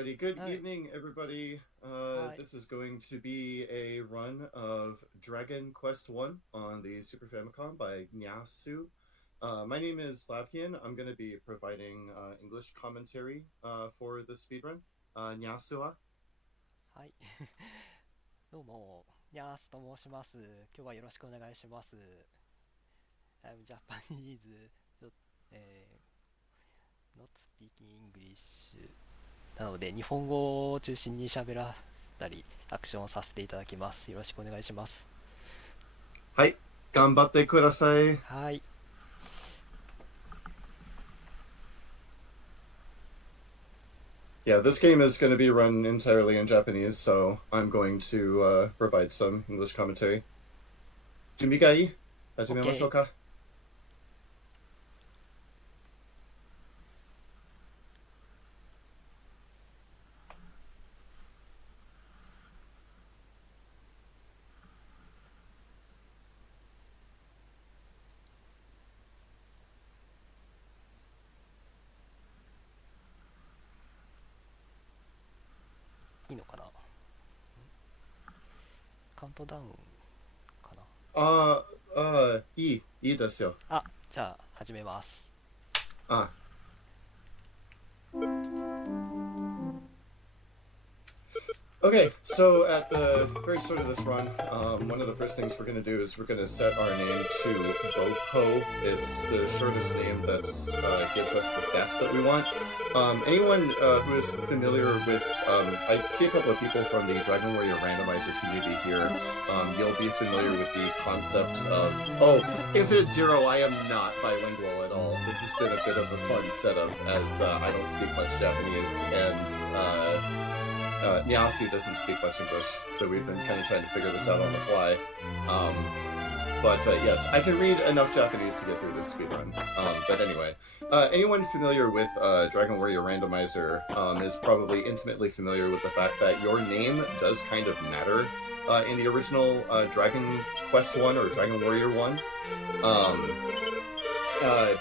Alrighty, good evening, everybody. This is going to be a run of Dragon Quest 1 on the Super Famicom by Nyasu. My name is Slavkian. I'm going to be providing English commentary for the speedrun. Nyasu wa? はい。どうも、ニャースと申します。今日はよろしくお願いします。I'm Japanese. ちょnot speaking English. なので、日本語を中心に喋らせたり、アクションさせていただきます。よろしくお願いします。はい、頑張ってください。はい。Yeah, this game is going to be run entirely in Japanese, so I'm going to provide some English commentary. 準備がいい？始めましょうか。いいのかな？カウントダウンかな？いいですよ。あ、じゃあ始めます。Okay, so at the very start of this run, one of the first things we're going to do is we're going to set our name to Bopo. It's the shortest name that gives us the stats that we want. Anyone who is familiar with, I see a couple of people from the Dragon Warrior Randomizer community here. You'll be familiar with the concept of, Infinite Zero, I am not bilingual at all. This has been a bit of a fun setup as I don't speak much Japanese and Nyasu doesn't speak much English, so we've been kind of trying to figure this out on the fly. But yes, I can read enough Japanese to get through this speedrun. But anyway, anyone familiar with Dragon Warrior Randomizer is probably intimately familiar with the fact that your name does kind of matter in the original Dragon Quest 1 or Dragon Warrior 1.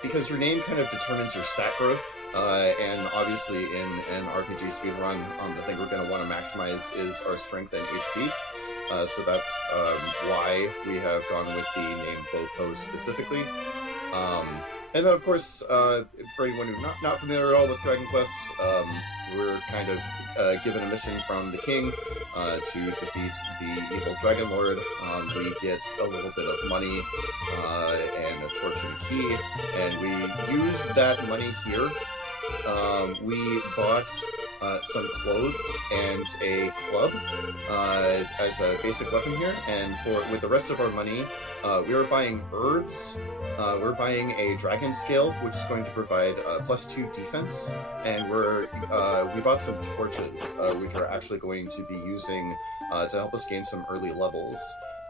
Because your name kind of determines your stat growth. And obviously in an RPG speedrun, the thing we're going to want to maximize is our strength and HP. So that's why we have gone with the name Bopo specifically. And then, of course, for anyone who's not familiar at all with Dragon Quest, we're kind of given a mission from the king to defeat the evil Dragon Lord. We get a little bit of money and a torch and key, and we use that money here. We bought some clothes and a club as a basic weapon here, and with the rest of our money, we are buying herbs. We're buying a dragon scale, which is going to provide +2 defense, and we bought some torches, which we're actually going to be using to help us gain some early levels.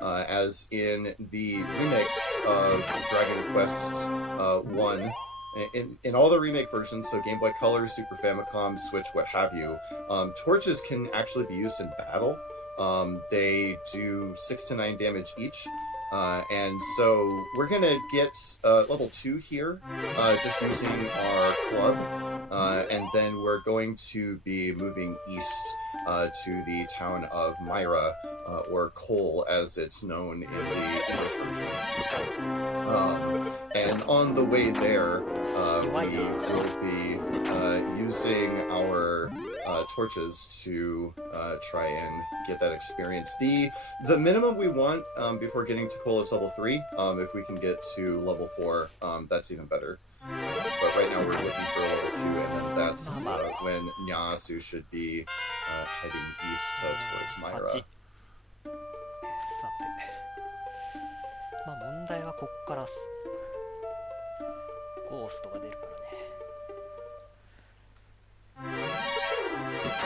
as in the remix of Dragon Quest 1. In all the remake versions, so Game Boy Color, Super Famicom, Switch, what have you, torches can actually be used in battle. They do 6 to 9 damage each. And so we're gonna get level 2 here, just using our club, and then we're going to be moving east to the town of Myra, or Cole as it's known in the English version. And on the way there, we will be using our torches to try and get that experience. The minimum we want before getting to Cole is level 3. If we can get to level 4, that's even better. But right now we're looking for a level 2, and then that's when Nyasu should be heading east towards Myra. さて、まあ問題はこっからゴーストが出るからね。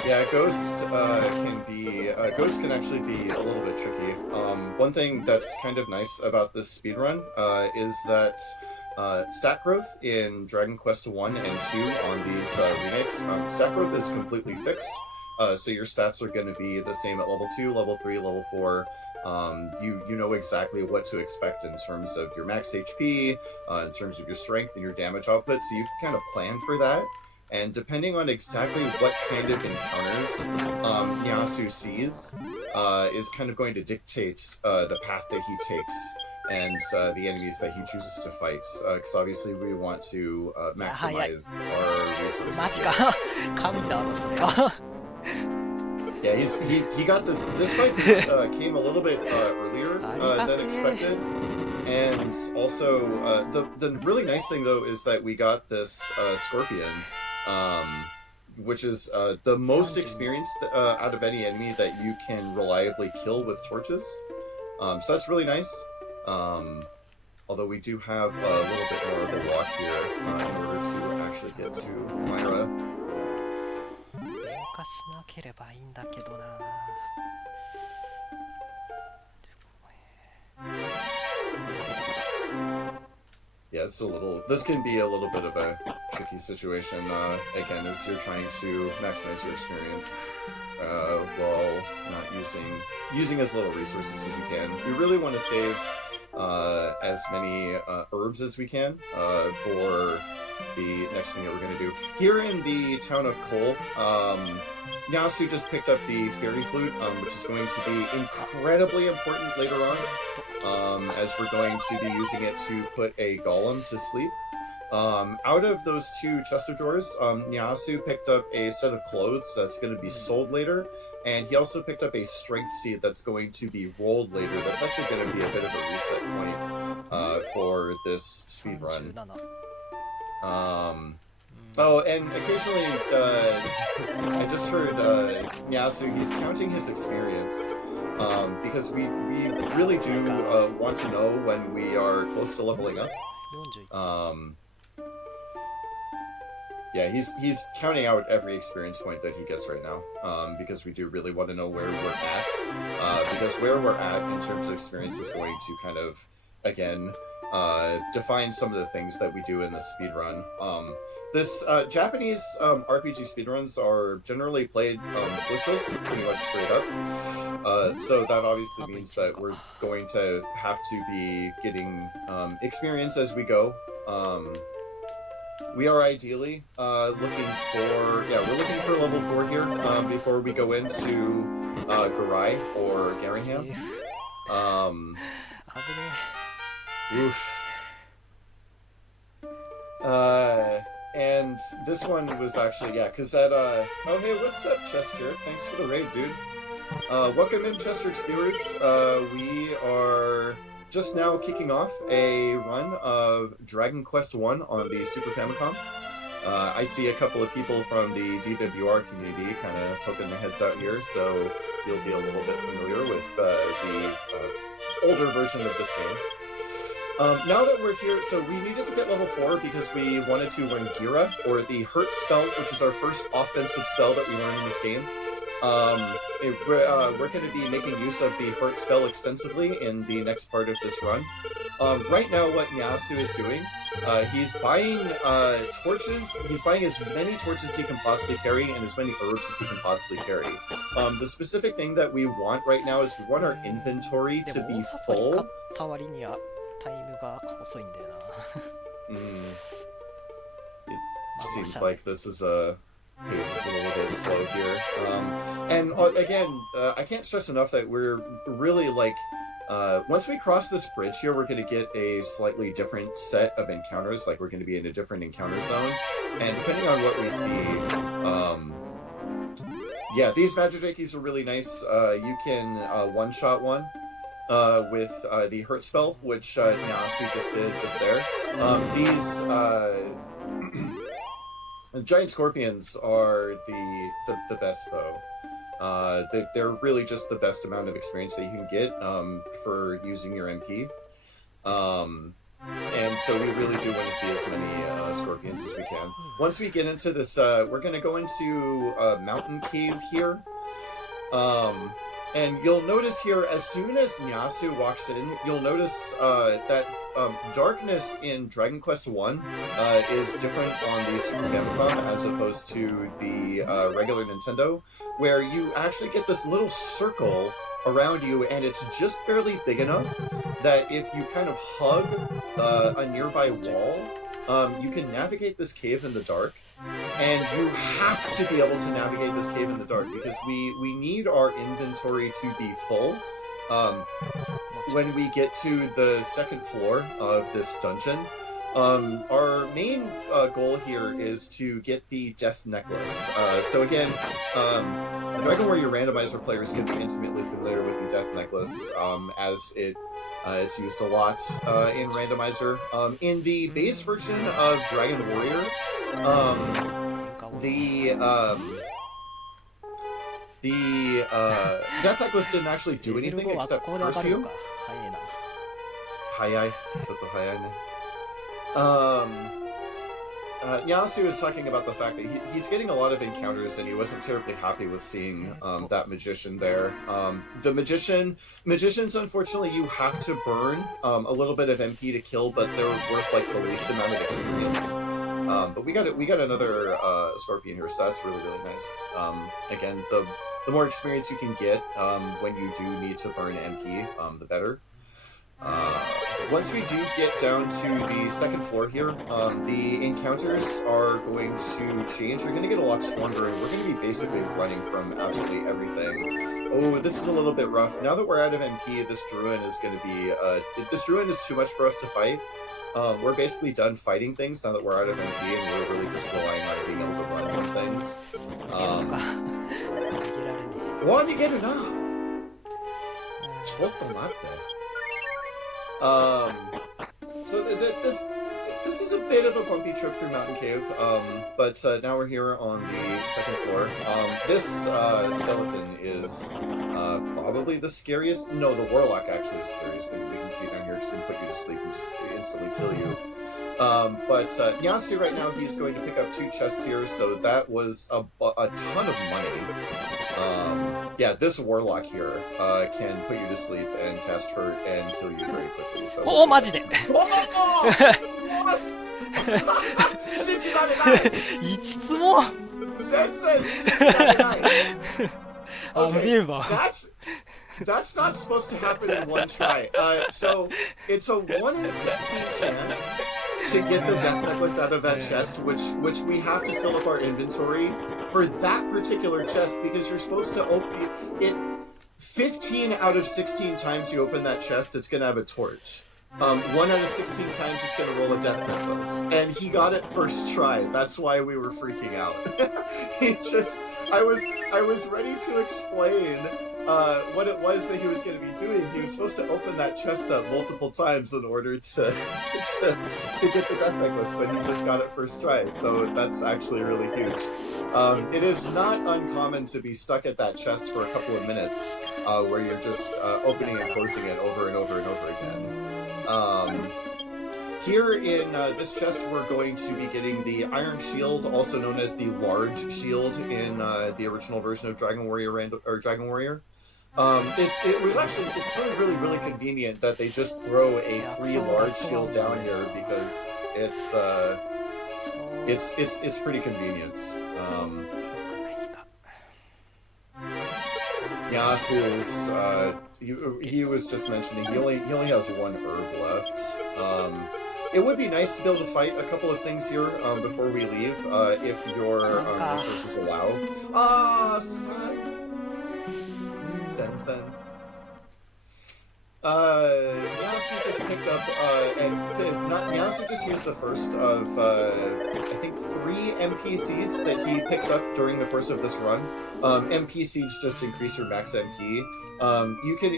Yeah, Ghost can actually be a little bit tricky. One thing that's kind of nice about this speedrun is that stat growth in Dragon Quest 1 and 2 on these remakes, stat growth is completely fixed. So your stats are going to be the same at level 2, level 3, level 4. You know exactly what to expect in terms of your max HP, in terms of your strength and your damage output, so you can kind of plan for that. And depending on exactly what kind of encounters Nyasu sees, is kind of going to dictate the path that he takes and the enemies that he chooses to fight. Because obviously we want to maximize our resources. マジか神だろそれは Yeah, he got this. This fight came a little bit earlier than expected, and also the really nice thing though is that we got this scorpion, which is the most experienced out of any enemy that you can reliably kill with torches. So that's really nice. Although we do have a little bit more of a walk here in order to actually get to Myra. しなければいいんだけどな Yeah, it's a little. This can be a little bit of a tricky situation. Again, as you're trying to maximize your experience while not using as little resources as you can. We really want to save as many herbs as we can for the next thing that we're going to do. Here in the town of Cole, Nyasu just picked up the fairy flute, which is going to be incredibly important later on, as we're going to be using it to put a golem to sleep. Out of those 2 chest of drawers, Nyasu picked up a set of clothes that's going to be sold later, and he also picked up a strength seed that's going to be rolled later. That's actually going to be a bit of a reset point for this speedrun. Oh, and occasionally, I just heard Nyasu, he's counting his experience, because we really do want to know when we are close to leveling up. Yeah, he's counting out every experience point that he gets right now, because we do really want to know where we're at, because where we're at in terms of experience is going to kind of, again, define some of the things that we do in the speedrun. This Japanese RPG speedruns are generally played glitchless, pretty much straight up. So that obviously means that we're going to have to be getting experience as we go. We are ideally looking for level 4 here before we go into Garai or Garingham. Oof. And this one was actually, yeah, because that, oh hey, what's up, Chester? Thanks for the raid, dude. Welcome in, Chester's viewers. We are just now kicking off a run of Dragon Quest 1 on the Super Famicom. I see a couple of people from the DWR community kind of poking their heads out here, so you'll be a little bit familiar with the older version of this game. Now that we're here, so we needed to get level 4 because we wanted to learn Gira, or the Hurt spell, which is our first offensive spell that we learn in this game. we're going to be making use of the hurt spell extensively in the next part of this run. Right now, what Nyasu is doing, he's buying torches. He's buying as many torches as he can possibly carry and as many herbs as he can possibly carry. The specific thing that we want right now is we want our inventory to be full. た割にはタイムが遅いんだよな。It seems like this is a pace is a little bit slow here. And again, I can't stress enough that we're really like. Once we cross this bridge here, we're going to get a slightly different set of encounters. Like, we're going to be in a different encounter zone. And depending on what we see... yeah, these Magidrakies are really nice. You can one-shot one with the Hurt spell, which Nyasu just did just there. These giant scorpions are the best, though. They're really just the best amount of experience that you can get for using your MP. And so we really do want to see as many scorpions as we can. Once we get into this, we're going to go into a mountain cave here. And you'll notice here, as soon as Nyasu walks in, you'll notice that darkness in Dragon Quest I is different on the Super Famicom as opposed to the regular Nintendo, where you actually get this little circle around you, and it's just barely big enough that if you kind of hug a nearby wall, you can navigate this cave in the dark. And you have to be able to navigate this cave in the dark because we need our inventory to be full. When we get to the second floor of this dungeon, our main goal here is to get the Death Necklace. So again, Dragon Warrior Randomizer players get to be intimately familiar with the Death Necklace, as it's used a lot in Randomizer. In the base version of Dragon Warrior, the Death Necklace didn't actually do anything except curse you. Nyasu is talking about the fact that he's getting a lot of encounters and he wasn't terribly happy with seeing that magician there. The magicians, unfortunately, you have to burn a little bit of MP to kill, but they're worth like the least amount of experience. But we got another scorpion here, so that's really nice. Again, the more experience you can get when you do need to burn MP, the better. Once we do get down to the second floor here, the encounters are going to change. You're going to get a lot stronger, and we're going to be basically running from absolutely everything. Oh, this is a little bit rough. Now that we're out of MP, this Druid is going to be... this Druid is too much for us to fight. We're basically done fighting things now that we're out of MP, and we're really just relying on being able to run from things. So this is a bit of a bumpy trip through Mountain Cave, but now we're here on the second floor. This skeleton is probably the scariest. No, the Warlock actually is the scariest thing we can see down here, because it can put you to sleep and just instantly kill you. But Nyasu right now, he's going to pick up 2 chests here, so that was a ton of money. Yeah, this Warlock here can put you to sleep and cast Hurt and kill you very quickly. So, oh, マジで1つもThat's not supposed to happen in one try. So it's a 1 in 16 chance to get the Death Necklace out of that chest, which we have to fill up our inventory for that particular chest, because you're supposed to open it 15 out of 16 times you open that chest, it's gonna have a torch. 1 out of 16 times it's gonna roll a Death Necklace, and he got it first try. That's why we were freaking out. I was ready to explain what it was that he was going to be doing. He was supposed to open that chest up multiple times in order to get the Death Necklace, but he just got it first try, so that's actually really huge. It is not uncommon to be stuck at that chest for a couple of minutes, where you're just opening and closing it over and over and over again. Here in this chest, we're going to be getting the Iron Shield, also known as the Large Shield in the original version of Dragon Warrior or Dragon Warrior. It's really convenient that they just throw a free large shield down here because it's pretty convenient. Nyasu is he was just mentioning he only has one herb left. It would be nice to be able to fight a couple of things here before we leave if your resources allow. Sen. Nyasu just picked up, Nyasu just used the first of, I think 3 MP seeds that he picks up during the course of this run. MP seeds just increase your max MP.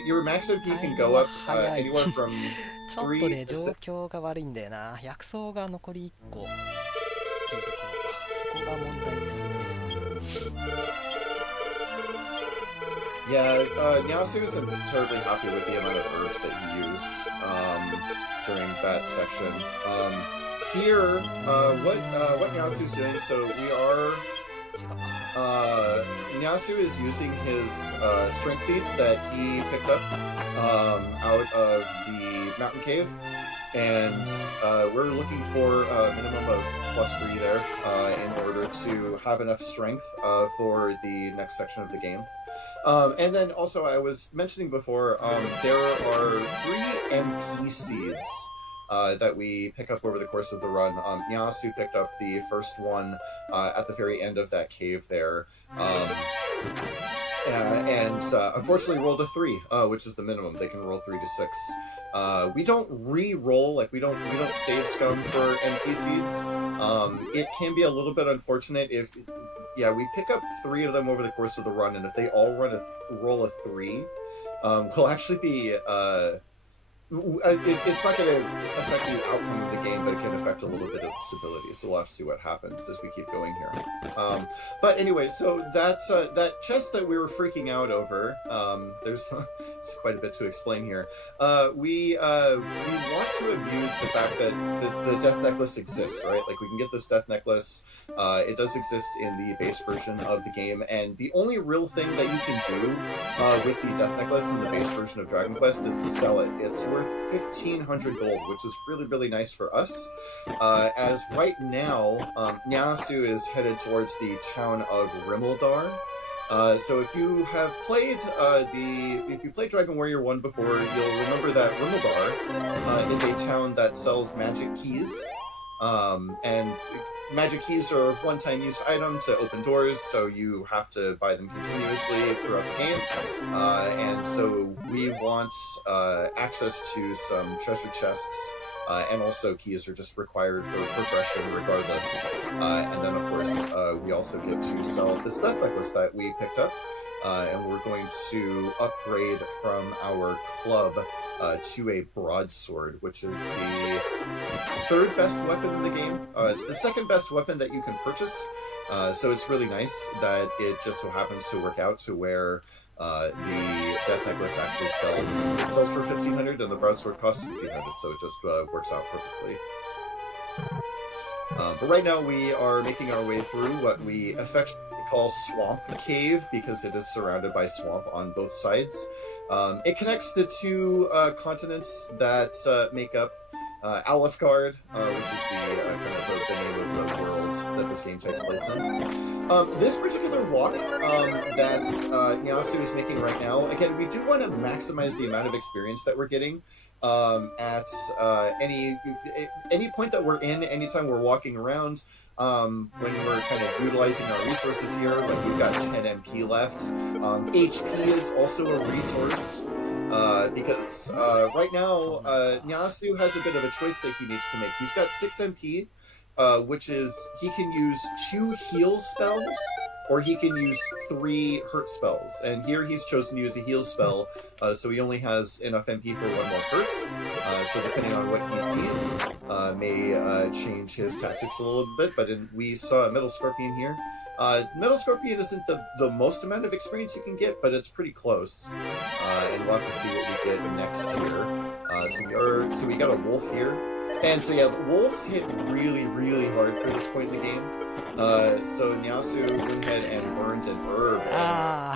Your max MP can go up anywhere from ちょっとね、状況が悪いんだよな。薬草が残り1個っていうところ、そこが問題ですね。Yeah, Nyasu isn't terribly happy with the amount of herbs that he used during that section. Here, what Nyasu's doing, so we are... Nyasu is using his strength seeds that he picked up out of the mountain cave, and we're looking for a minimum of +3 there in order to have enough strength for the next section of the game. And then also, I was mentioning before, there are 3 MP seeds that we pick up over the course of the run. Nyasu picked up the first one at the very end of that cave there. And unfortunately rolled a 3, which is the minimum. They can roll 3 to 6. We don't re-roll, like we don't save scum for MP seeds. It can be a little bit unfortunate if, we pick up 3 of them over the course of the run, and if they all roll a 3, we'll actually be it's not going to affect the outcome of the game, but it can affect a little bit of stability, so we'll have to see what happens as we keep going here. But anyway, so that's that chest that we were freaking out over. There's quite a bit to explain here. We want to abuse the fact that the death necklace exists, right? Like, we can get this death necklace. It does exist in the base version of the game, and the only real thing that you can do with the death necklace in the base version of Dragon Quest is to sell it. It's worth 1,500 gold, which is really nice for us. As right now, Nyasu is headed towards the town of Rimmeldar. So if you have played if you played Dragon Warrior 1 before, you'll remember that Rimmeldar is a town that sells magic keys. And magic keys are a one-time use item to open doors, so you have to buy them continuously throughout the game. And so we want access to some treasure chests, and also keys are just required for progression regardless. And then, of course, we also get to sell this death necklace that we picked up. And we're going to upgrade from our club to a broadsword, which is the 3rd best weapon in the game. It's the 2nd best weapon that you can purchase, so it's really nice that it just so happens to work out to where the death necklace actually sells for 1,500 and the broadsword costs 1,500, so it just works out perfectly. But right now we are making our way through what we affectionately call Swamp Cave, because it is surrounded by swamp on both sides. It connects the 2 continents that make up Alefgard, which is the name of the world that this game takes place in. This particular walk that Nyasu is making right now, again, we do want to maximize the amount of experience that we're getting at any point that we're in, anytime we're walking around. When we're kind of utilizing our resources here, like we've got 10 MP left. HP is also a resource, because right now Nyasu has a bit of a choice that he needs to make. He's got 6 MP, which is he can use 2 heal spells, or he can use 3 hurt spells. And here he's chosen to use a heal spell, so he only has enough MP for 1 more hurt. So depending on what he sees, may change his tactics a little bit. But we saw a Metal Scorpion here. Metal Scorpion isn't the most amount of experience you can get, but it's pretty close. And we'll have to see what we get next here. So we got a wolf here. And so yeah, the wolves hit really, really hard for this point in the game. So Nyasu went ahead and burned an herb. Oh,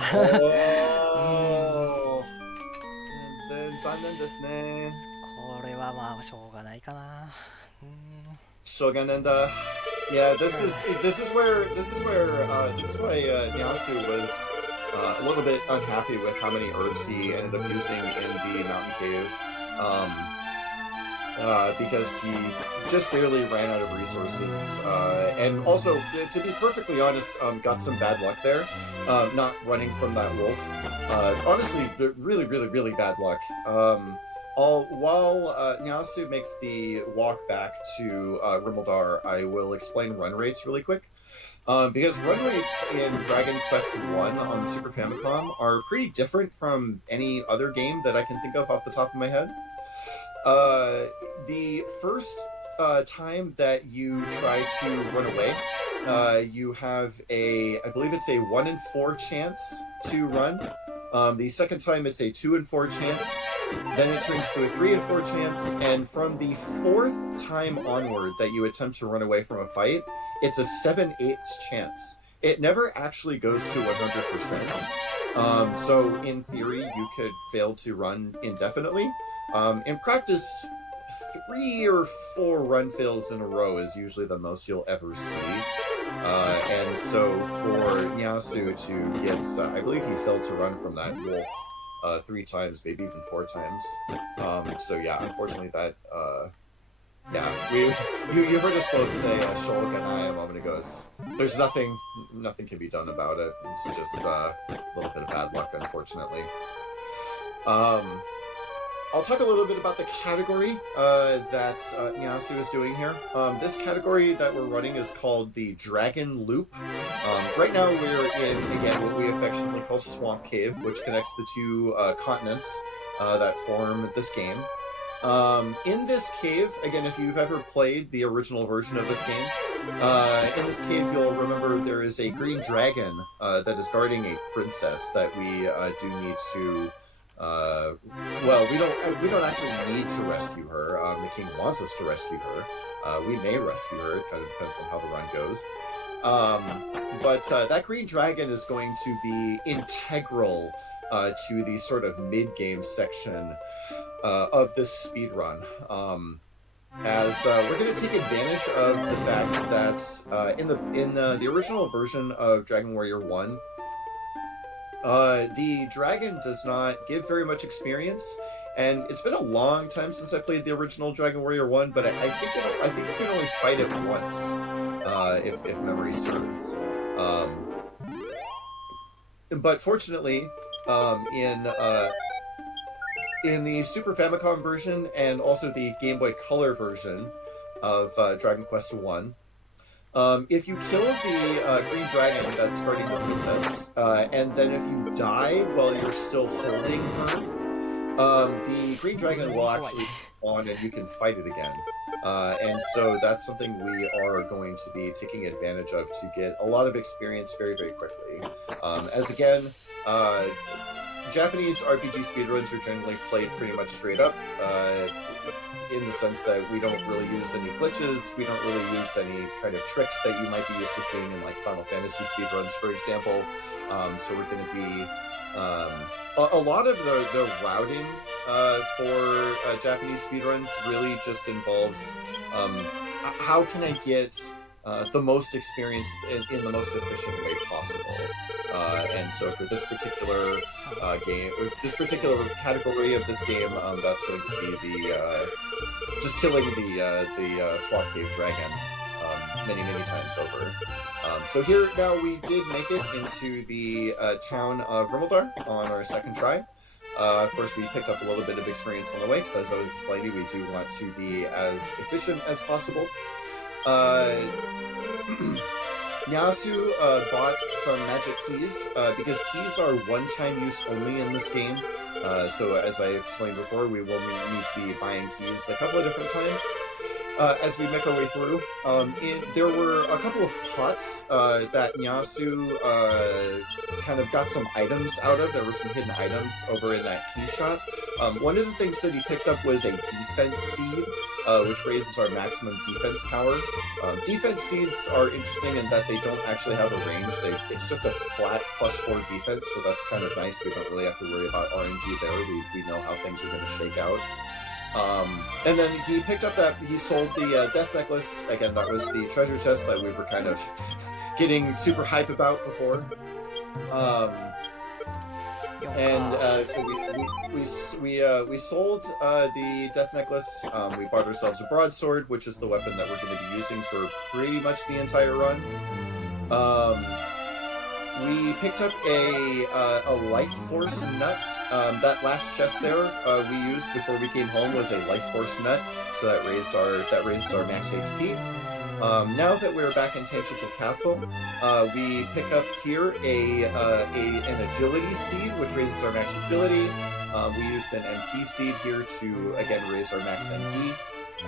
全然残念ですね。これはまあしょうがないかな。Shoganenda. Yeah, this is why Nyasu was a little bit unhappy with how many herbs he ended up using in the mountain cave. Because he just barely ran out of resources, and also, to be perfectly honest, got some bad luck there, not running from that wolf. Honestly, really, really, really bad luck. While Nyasu makes the walk back to Rimuldar, I will explain run rates really quick. Because run rates in Dragon Quest I on the Super Famicom are pretty different from any other game that I can think of off the top of my head. The first time that you try to run away, you have I believe it's a 1 in 4 chance to run. The second time it's a 2 in 4 chance. Then it turns to a 3 in 4 chance, and from the 4th time onward that you attempt to run away from a fight, it's a 7/8 chance. It never actually goes to 100%. So in theory, you could fail to run indefinitely. In practice, 3 or 4 run fails in a row is usually the most you'll ever see. And so for Nyasu to get, I believe he failed to run from that wolf 3 times, maybe even 4 times. So yeah, unfortunately that, yeah, you heard us both say Shulk and I a moment ago. There's nothing can be done about it. It's just a little bit of bad luck, unfortunately. I'll talk a little bit about the category that Nyasu is doing here. This category that we're running is called the Dragon Loop. Right now we're in, again, what we affectionately call Swamp Cave, which connects the 2 continents that form this game. In this cave, again, if you've ever played the original version of this game, in this cave you'll remember there is a green dragon that is guarding a princess that we do need to... well, we don't actually need to rescue her. The king wants us to rescue her. We may rescue her. It kind of depends on how the run goes. But that green dragon is going to be integral to the sort of mid-game section of this speedrun. As we're going to take advantage of the fact that in the original version of Dragon Warrior 1, the dragon does not give very much experience, and it's been a long time since I played the original Dragon Warrior 1, but I think you can only fight it once, if memory serves. But fortunately, in the Super Famicom version and also the Game Boy Color version of Dragon Quest I, if you kill the green dragon that's guarding the princess, and then if you die while you're still holding her, the green dragon will actually spawn and you can fight it again. And so that's something we are going to be taking advantage of to get a lot of experience very, very quickly. As again, Japanese RPG speedruns are generally played pretty much straight up, in the sense that we don't really use any glitches, we don't really use any kind of tricks that you might be used to seeing in like Final Fantasy speedruns, for example. So we're going to be... a lot of the routing for Japanese speedruns really just involves how can I get the most experience in the most efficient way possible. And so for this particular game, or this particular category of this game, that's going to be the just killing the Swamp Cave Dragon many times over. So here now we did make it into the town of Rimuldar on our second try. Of course, we picked up a little bit of experience on the way, because as I was explaining, we do want to be as efficient as possible. Nyasu bought some magic keys, because keys are one-time use only in this game. So as I explained before, we will need to be buying keys a couple of different times. as we make our way through. There were a couple of pots that Nyasu kind of got some items out of. There were some hidden items over in that key shop. One of the things that he picked up was a defense seed, which raises our maximum defense power. Defense seeds are interesting in that they don't actually have a range. It's just a flat +4 defense, so that's kind of nice. We don't really have to worry about RNG there. We know how things are going to shake out. And then he picked up he sold the death necklace. Again, that was the treasure chest that we were kind of getting super hype about before. So we sold the death necklace. We bought ourselves a broadsword, which is the weapon that we're going to be using for pretty much the entire run. We picked up a life force nut. That last chest there we used before we came home was a life force nut, so that raised our max HP. Now that we're back in Tangential Castle, we pick up here an agility seed, which raises our max agility. We used an MP seed here to again raise our max MP.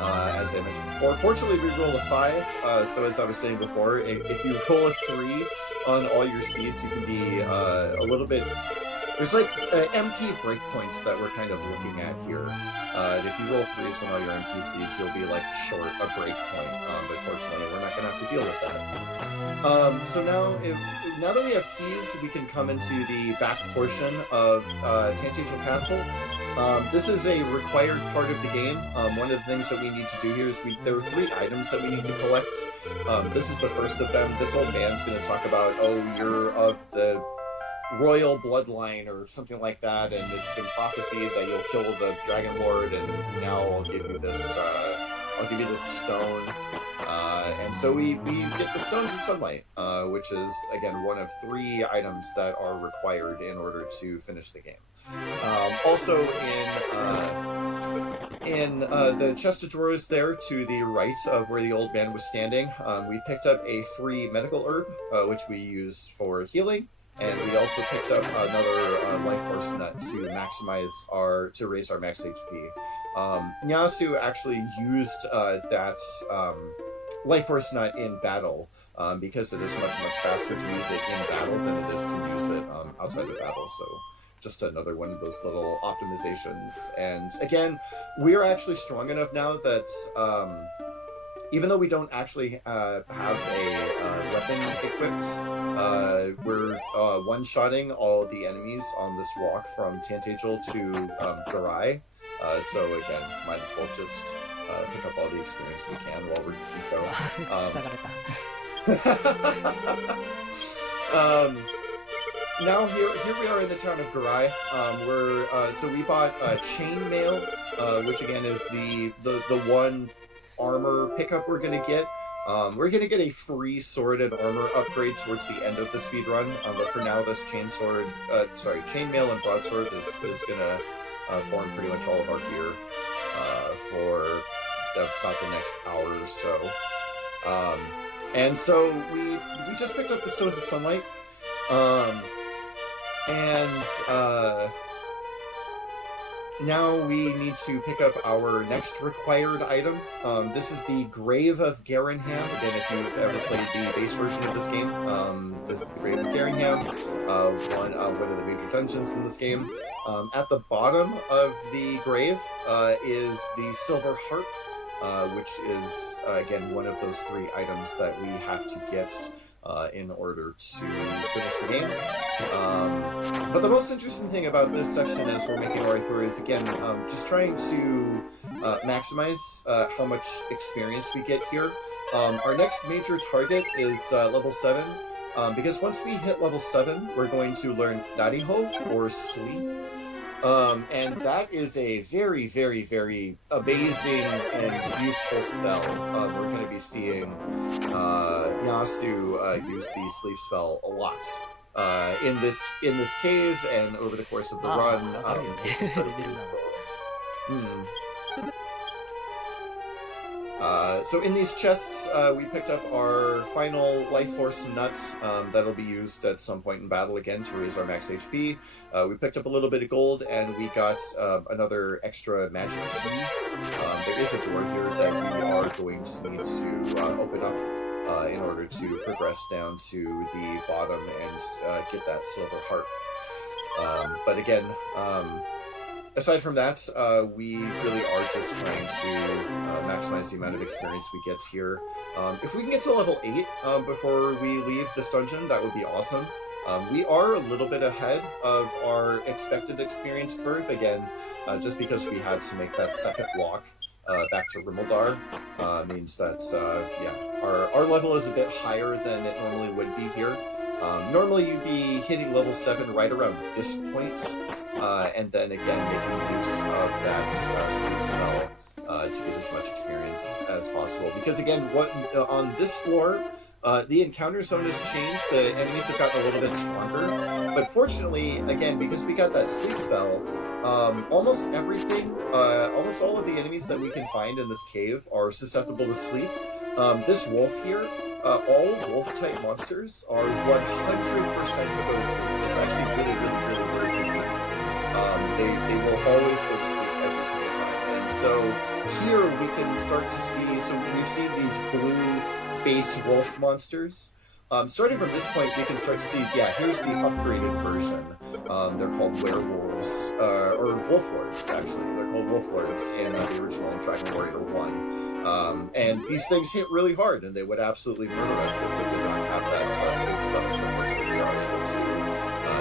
As I mentioned before, fortunately we roll a 5, so as I was saying before, if you roll a 3 on all your seeds, you can be a little bit... There's like MP breakpoints that we're kind of looking at here. If you roll 3s on all your MP seeds, you'll be like short a breakpoint, but fortunately we're not going to have to deal with that. So now that we have keys, we can come into the back portion of Tangential Castle. This is a required part of the game. One of the things that we need to do here is there are 3 items that we need to collect. This is the first of them. This old man's going to talk about, oh, you're of the royal bloodline or something like that, and it's been prophesied that you'll kill the Dragon Lord, and now I'll give you this stone. And so we get the Stones of Sunlight, which is, again, one of 3 items that are required in order to finish the game. Also in the chest of drawers there to the right of where the old man was standing, we picked up a free medical herb, which we use for healing, and we also picked up another life force nut to raise our max HP. Nyasu actually used that life force nut in battle, because it is much faster to use it in battle than it is to use it outside of battle, so just another one of those little optimizations. And again, we're actually strong enough now that even though we don't actually have a weapon equipped, we're one-shotting all the enemies on this walk from Tantagel to Garai. So again, might as well just pick up all the experience we can while we're going. Now here we are in the town of Garai. So we bought chainmail, which again is the one armor pickup we're gonna get. We're gonna get a free sword and armor upgrade towards the end of the speed run. But for now, this chainmail and broadsword is gonna form pretty much all of our gear for about the next hour or so. And so we just picked up the Stones of Sunlight. Now we need to pick up our next required item. This is the Grave of Garenham. Again, if you've ever played the base version of this game, this is the Grave of Garenham, one of the major dungeons in this game. At the bottom of the grave is the Silver Harp, which is, again, one of those 3 items that we have to get in order to finish the game. But the most interesting thing about this section as we're making our way through is, again, just trying to maximize how much experience we get here. Our next major target is level 7, because once we hit level 7, we're going to learn Nariho, or Sleep. And that is a very, very, very amazing and useful spell. We're going to be seeing Nyasu use the sleep spell a lot in this cave and over the course of the run. So in these chests, we picked up our final life force nuts that'll be used at some point in battle again to raise our max HP. We picked up a little bit of gold, and we got another extra magic key. There is a door here that we are going to need to open up in order to progress down to the bottom and get that silver heart. But again, aside from that, we really are just trying to maximize the amount of experience we get here. If we can get to level 8 before we leave this dungeon, that would be awesome. We are a little bit ahead of our expected experience curve, again, just because we had to make that second walk back to Rimeldar, means that, yeah, our level is a bit higher than it normally would be here. Normally you'd be hitting level 7 right around this point, and then again making use of that sleep spell to get as much experience as possible. Because again, on this floor, the encounter zone has changed, the enemies have gotten a little bit stronger, but fortunately, again, because we got that sleep spell, almost everything, almost all of the enemies that we can find in this cave are susceptible to sleep. This wolf here, all wolf-type monsters are 100% to go to sleep. It's actually really good. They will always go to sleep every single time. And so here we can start to see, so we've seen these blue base wolf monsters. Starting from this point, we can start to see, yeah, here's the upgraded version. They're called werewolves, or wolf lords, actually. They're called wolf lords in the original Dragon Warrior 1. And these things hit really hard, and they would absolutely murder us if we did not have that sleep spell. So unfortunately, we are able to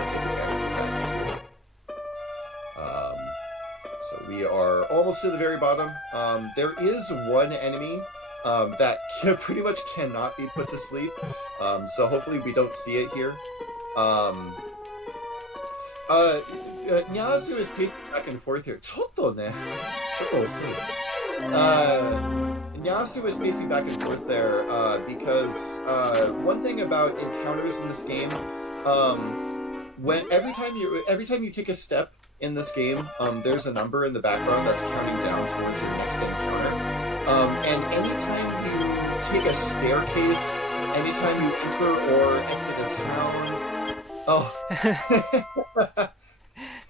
take advantage of that. So we are almost to the very bottom. There is one enemy that pretty much cannot be put to sleep. So hopefully we don't see it here. Nyasu is pacing back and forth here. Nyasu is pacing back and forth there because one thing about encounters in this game, every time you take a step in this game, there's a number in the background that's counting down towards your next encounter. And anytime you take a staircase, anytime you enter or exit a town... Oh.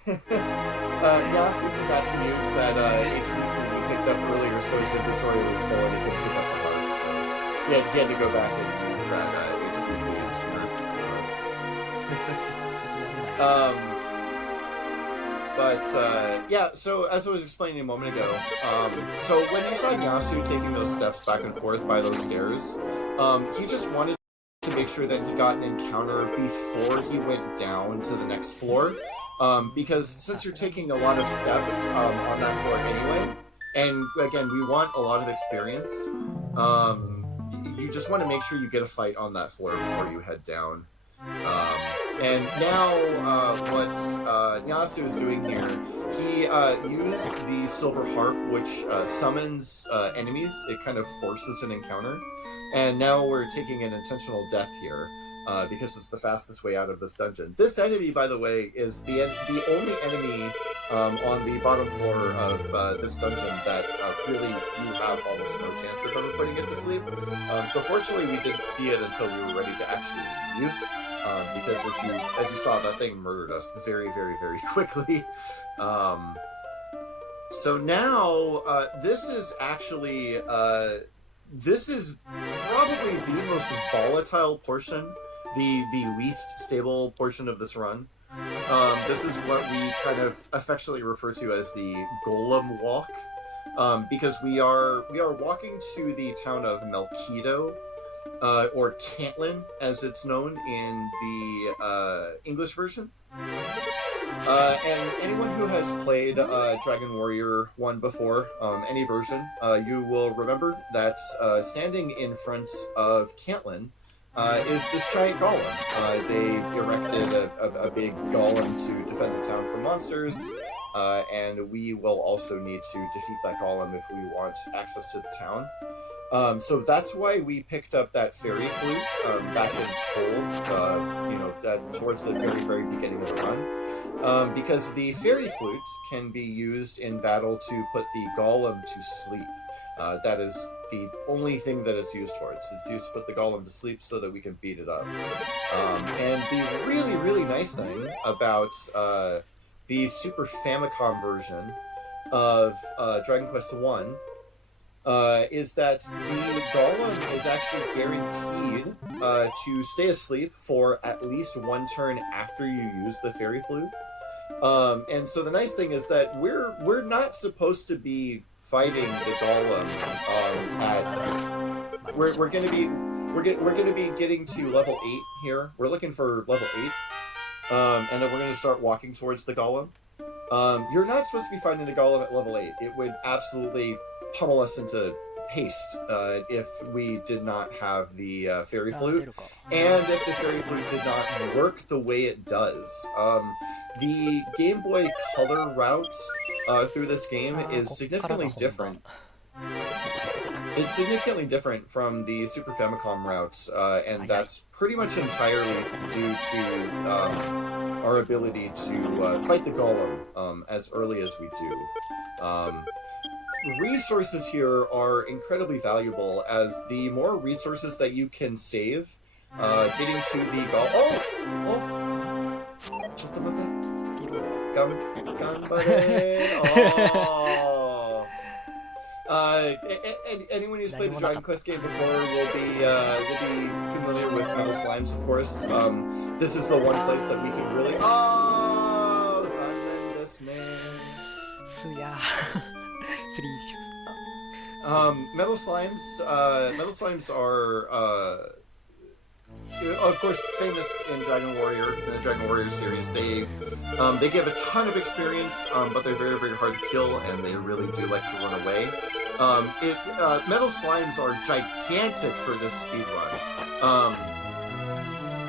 Yasu forgot to use that HPC we picked up earlier, so his inventory was full and he couldn't pick up the heart, so he had to go back and use that HPC. But yeah, so as I was explaining a moment ago, so when you saw Nyasu taking those steps back and forth by those stairs, he just wanted to make sure that he got an encounter before he went down to the next floor, because since you're taking a lot of steps on that floor anyway, and again, we want a lot of experience, you just want to make sure you get a fight on that floor before you head down. And now, what Nyasu is doing here, he used the silver harp, which summons enemies. It kind of forces an encounter. And now we're taking an intentional death here, because it's the fastest way out of this dungeon. This enemy, by the way, is the only enemy on the bottom floor of this dungeon that really you have almost no chance of ever putting it to sleep. So fortunately, we didn't see it until we were ready to actually leave. Because as you saw, that thing murdered us very, very, very quickly. So now, this is actually, this is probably the most volatile portion, the least stable portion of this run. This is what we kind of affectionately refer to as the Golem Walk, because we are walking to the town of Melkido, or Cantlin, as it's known in the English version. And anyone who has played Dragon Warrior 1 before, any version, you will remember that standing in front of Cantlin is this giant golem. They erected a big golem to defend the town from monsters, and we will also need to defeat that golem if we want access to the town. So that's why we picked up that fairy flute back in Cold, towards the very, very beginning of the run. Because the fairy flute can be used in battle to put the golem to sleep. That is the only thing that it's used towards. It's used to put the golem to sleep so that we can beat it up. And the really, really nice thing about the Super Famicom version of Dragon Quest 1 is that the golem is actually guaranteed to stay asleep for at least one turn after you use the fairy flute. And so the nice thing is that we're not supposed to be fighting the golem we're going to be getting to level 8 here. We're looking for level 8. And then we're going to start walking towards the golem. You're not supposed to be fighting the golem at level 8. It would absolutely pummel us into paste if we did not have the fairy flute, and if the fairy flute did not work the way it does. The Game Boy Color route through this game is significantly different. It's significantly different from the Super Famicom routes, and that's pretty much entirely due to our ability to fight the golem as early as we do. Resources here are incredibly valuable, as the more resources that you can save, getting to the anyone who's played the Dragon Quest game before will be familiar with Metal Slimes, of course. This is the one place that we can really Metal Slimes are of course famous in Dragon Warrior, in the Dragon Warrior series. They give a ton of experience, but they're very, very hard to kill, and they really do like to run away. Metal Slimes are gigantic for this speedrun.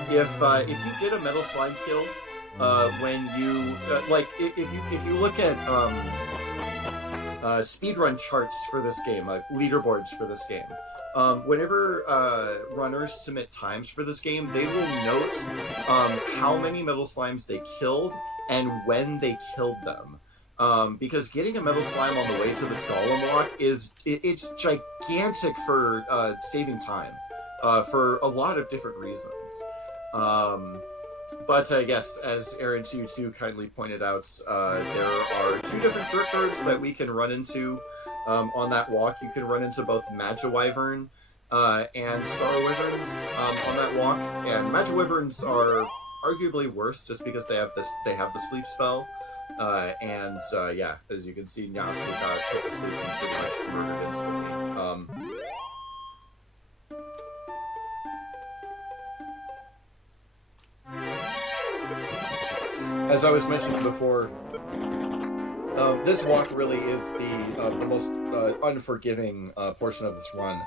If you get a Metal Slime kill, when you if you look at speedrun charts for this game, like leaderboards for this game, whenever runners submit times for this game, they will note how many Metal Slimes they killed and when they killed them. Because getting a Metal Slime on the way to this Golem walk it's gigantic for saving time, for a lot of different reasons. But I guess, as Aaron 22 kindly pointed out, there are two different jerk birds that we can run into on that walk. You can run into both Magi Wyvern and Star Wyverns on that walk, and Magi Wyverns are arguably worse just because they have the sleep spell. Yeah, as you can see, Nyasu got put to sleep and pretty much murdered instantly. As I was mentioning before, this walk really is the most unforgiving portion of this run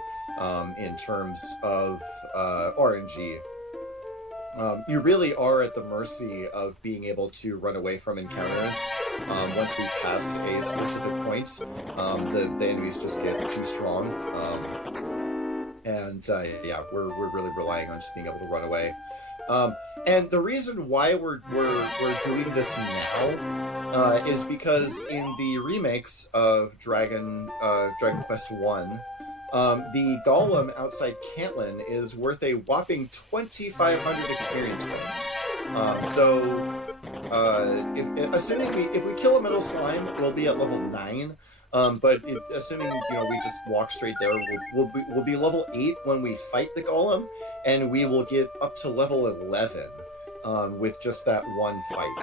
in terms of RNG. You really are at the mercy of being able to run away from encounters. Once we pass a specific point, the enemies just get too strong. Yeah, we're really relying on just being able to run away. And the reason why we're doing this now is because in the remakes of Dragon Quest 1, the golem outside Cantlin is worth a whopping 2,500 experience points. If we kill a Metal Slime, we'll be at level 9. But assuming we just walk straight there, we'll be level 8 when we fight the golem, and we will get up to level 11 with just that one fight.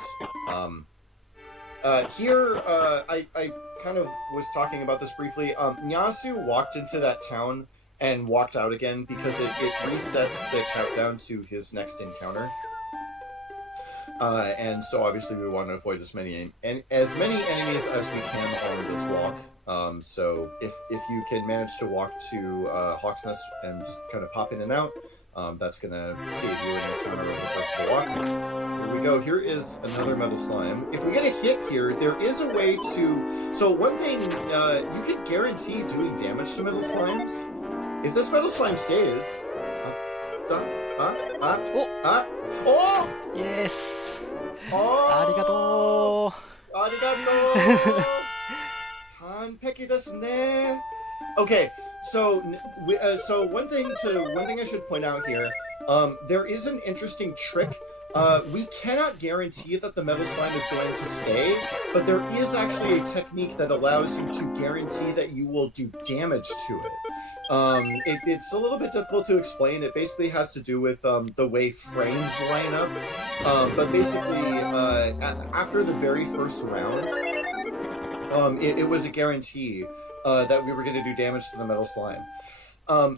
I kind of was talking about this briefly. Nyasu walked into that town and walked out again because it resets the countdown to his next encounter. And so obviously we want to avoid as many enemies as we can on this walk. So if you can manage to walk to Hawk's Nest and just kind of pop in and out, that's going to save you an encounter over the course of the walk. Here we go. Here is another Metal Slime. If we get a hit here, there is a way to... So one thing, you can guarantee doing damage to Metal Slimes. If this Metal Slime stays... Oh! Yes! Oh! Arigato! Kanpeki desu ne. Okay, so one thing I should point out here, there is an interesting trick We cannot guarantee that the metal slime is going to stay, but there is actually a technique that allows you to guarantee that you will do damage to it. It's a little bit difficult to explain. It basically has to do with the way frames line up. But basically, after the very first round, it was a guarantee that we were going to do damage to the metal slime.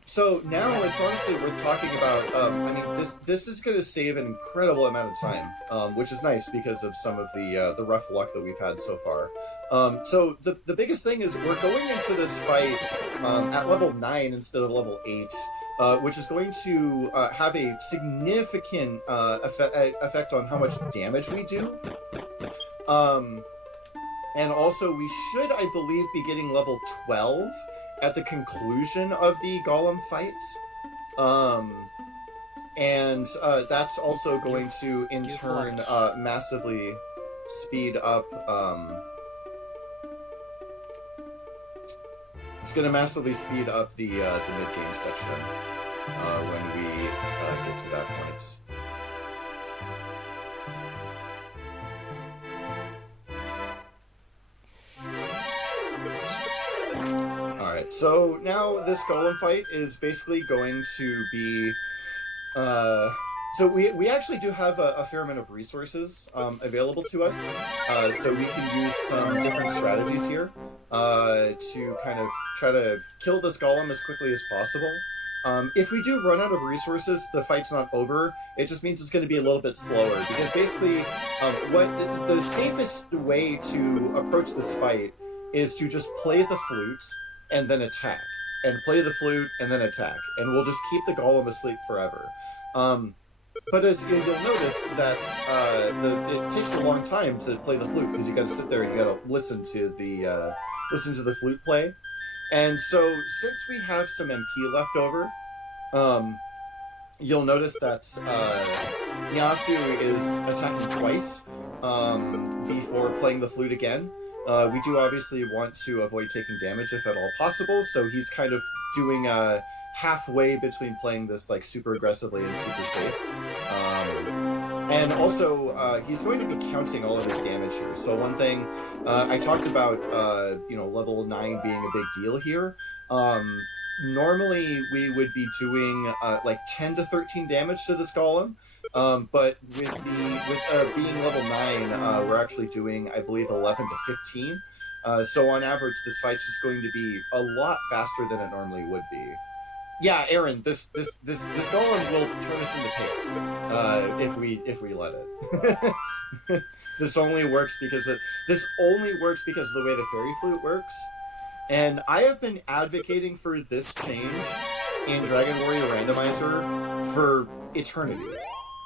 So now it's honestly worth talking about. I mean, this is going to save an incredible amount of time, which is nice because of some of the rough luck that we've had so far. So the biggest thing is we're going into this fight at level 9 instead of level 8. Which is going to have a significant effect on how much damage we do. And also, we should, I believe, be getting level 12 at the conclusion of the golem fights. And that's also going to, in turn, massively speed up... it's going to massively speed up the mid-game section when we get to that point. Alright, so now this golem fight is basically going to be... so we actually do have a fair amount of resources available to us, so we can use some different strategies here to kind of try to kill this golem as quickly as possible. If we do run out of resources, the fight's not over. It just means it's going to be a little bit slower, because basically what the safest way to approach this fight is to just play the flute and then attack, and play the flute and then attack, and we'll just keep the golem asleep forever. But as you'll notice that it takes a long time to play the flute, because you got to sit there and you got to listen to the flute play. And so since we have some MP left over, you'll notice that Nyasu is attacking twice before playing the flute again. We do obviously want to avoid taking damage if at all possible, so he's kind of doing halfway between playing this like super aggressively and super safe. And also, he's going to be counting all of his damage here. So one thing, I talked about, level 9 being a big deal here. Normally, we would be doing like 10 to 13 damage to this golem. But with being level 9, we're actually doing, I believe, 11 to 15. So on average, this fight's just going to be a lot faster than it normally would be. Yeah, Aaron, this golem will turn us into paste if we let it. This only works because of the way the fairy flute works. And I have been advocating for this change in Dragon Warrior Randomizer for eternity.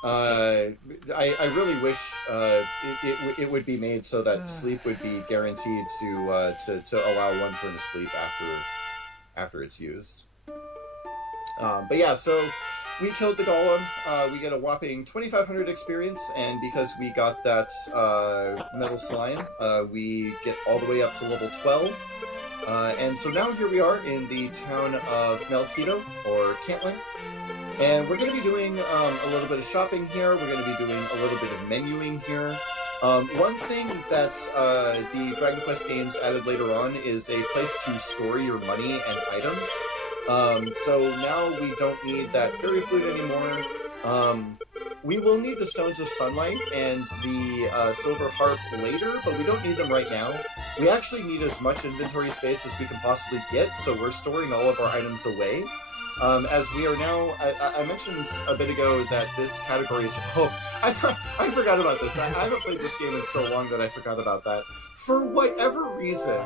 I really wish it would be made so that sleep would be guaranteed to allow one turn of sleep after it's used. But yeah, so we killed the golem. We get a whopping 2,500 experience, and because we got that metal slime, we get all the way up to level 12. And so now here we are in the town of Melquito, or Cantling. And we're going to be doing a little bit of shopping here. We're going to be doing a little bit of menuing here. One thing that the Dragon Quest games added later on is a place to store your money and items. So now we don't need that fairy flute anymore. We will need the Stones of Sunlight and the Silver Harp later, but we don't need them right now. We actually need as much inventory space as we can possibly get, so we're storing all of our items away. As we are now, I mentioned a bit ago that this category is... Oh, I forgot about this. I haven't played this game in so long that I forgot about that. For whatever reason,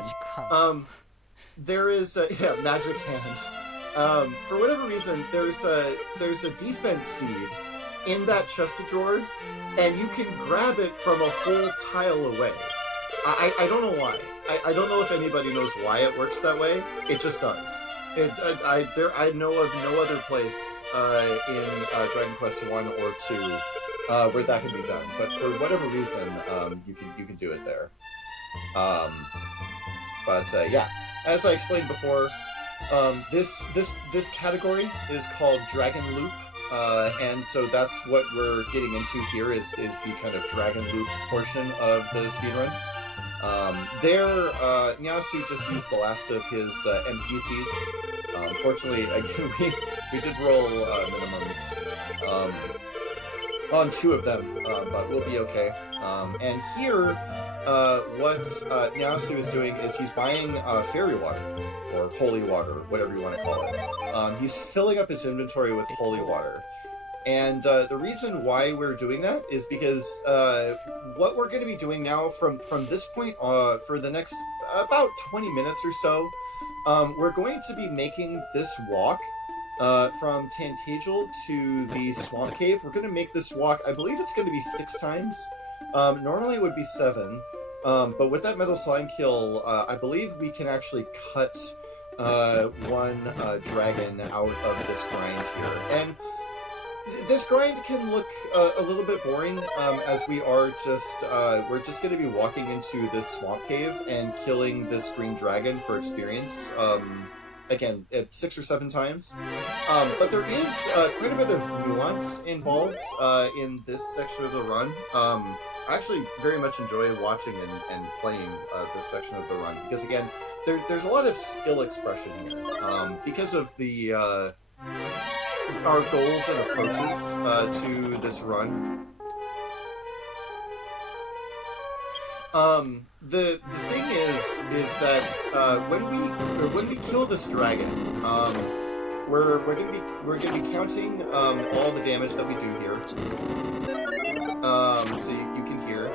there is a... Yeah, magic hands. For whatever reason, there's a defense seed in that chest of drawers, and you can grab it from a whole tile away. I don't know why. I don't know if anybody knows why it works that way. It just does. I know of no other place in Dragon Quest 1 or 2 where that can be done. But for whatever reason, you can do it there. Yeah, as I explained before, this category is called Dragon Loop. And so that's what we're getting into here is the kind of dragon loop portion of the speedrun. Nyasu just used the last of his MP seeds. Fortunately, again, we did roll minimums on 2 of them, but we'll be okay. And here, what Nyasu is doing is he's buying fairy water, or holy water, whatever you want to call it. He's filling up his inventory with holy water. And the reason why we're doing that is because what we're going to be doing now from this point for the next about 20 minutes or so, we're going to be making this walk from Tantagel to the Swamp Cave. We're going to make this walk, I believe it's going to be 6 times. Normally it would be 7, but with that metal slime kill, I believe we can actually cut one dragon out of this grind here. And this grind can look a little bit boring, as we're just going to be walking into this swamp cave and killing this green dragon for experience, again, 6 or 7 times. But there is quite a bit of nuance involved in this section of the run. I actually very much enjoy watching and playing this section of the run, because again, there's a lot of skill expression here, because of the our goals and approaches to this run. The thing is that when we kill this dragon, we're gonna be counting all the damage that we do here. So you can hear.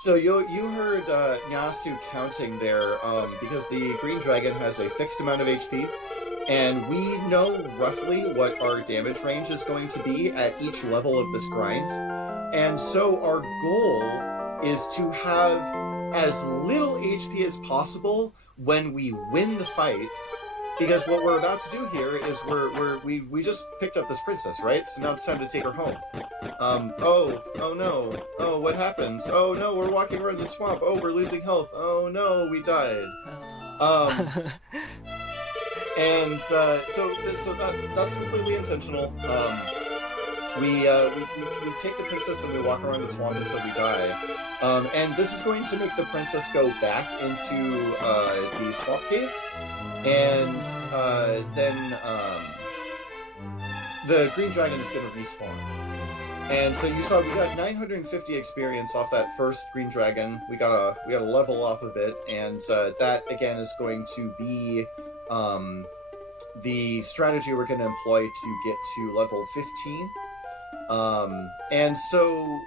So you heard Nyasu counting there, because the green dragon has a fixed amount of HP, and we know roughly what our damage range is going to be at each level of this grind. And so our goal is to have as little HP as possible when we win the fight. Because what we're about to do here is we just picked up this princess, right? So now it's time to take her home. Oh no. Oh, what happens? Oh no, we're walking around the swamp. Oh, we're losing health. Oh no, we died. And so that's completely intentional. We take the princess and we walk around the swamp until we die. And this is going to make the princess go back into the swamp cave. And then the green dragon is going to respawn. And so you saw we got 950 experience off that first green dragon. We got a level off of it, and that again is going to be the strategy we're going to employ to get to level 15. And so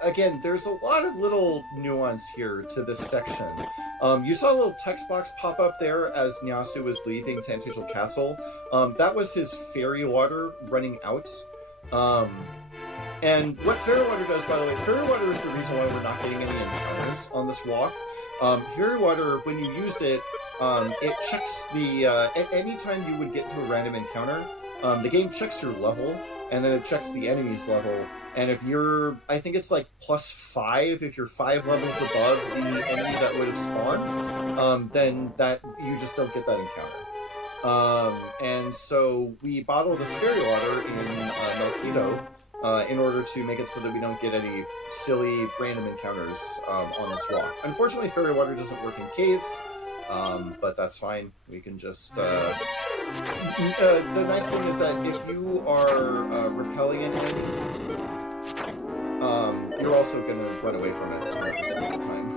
again, there's a lot of little nuance here to this section. You saw a little text box pop up there as Nyasu was leaving Tantagel Castle. That was his fairy water running out. And what fairy water does, by the way, fairy water is the reason why we're not getting any encounters on this walk. Fairy water, when you use it, it checks the, anytime you would get to a random encounter, the game checks your level, and then it checks the enemy's level. And if you're, I think it's like +5, if you're 5 levels above the enemy that would have spawned, then that you just don't get that encounter. And so we bottle this fairy water in Melquito in order to make it so that we don't get any silly random encounters on this walk. Unfortunately, fairy water doesn't work in caves, but that's fine. We can just... the nice thing is that if you are repelling an enemy, you're also going to run away from it every single time.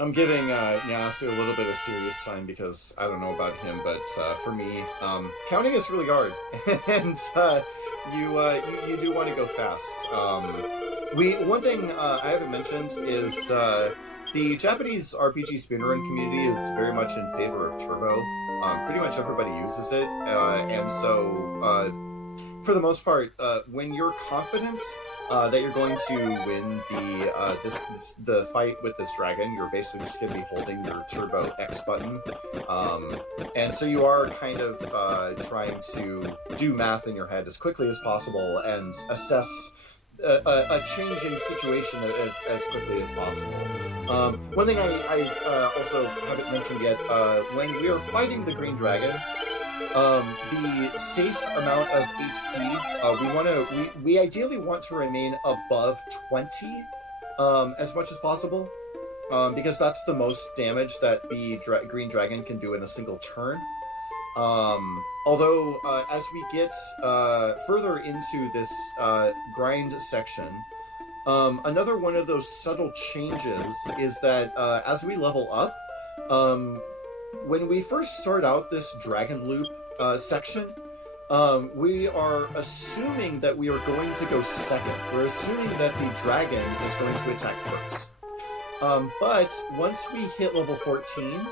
I'm giving Nyasu a little bit of serious time because I don't know about him, but for me, counting is really hard, and you do want to go fast. One thing I haven't mentioned is the Japanese RPG speedrun community is very much in favor of turbo. Pretty much everybody uses it, and so for the most part, when you're confident that you're going to win the fight with this dragon, you're basically just going to be holding your turbo X button, and so you are kind of trying to do math in your head as quickly as possible and assess a changing situation as quickly as possible. One thing I also haven't mentioned yet, when we are fighting the green dragon, the safe amount of HP, we ideally want to remain above 20 as much as possible, because that's the most damage that the green dragon can do in a single turn. Although as we get further into this grind section, another one of those subtle changes is that as we level up, when we first start out this dragon loop section, we are assuming that we are going to go second. We're assuming that the dragon is going to attack first. But once we hit level 14,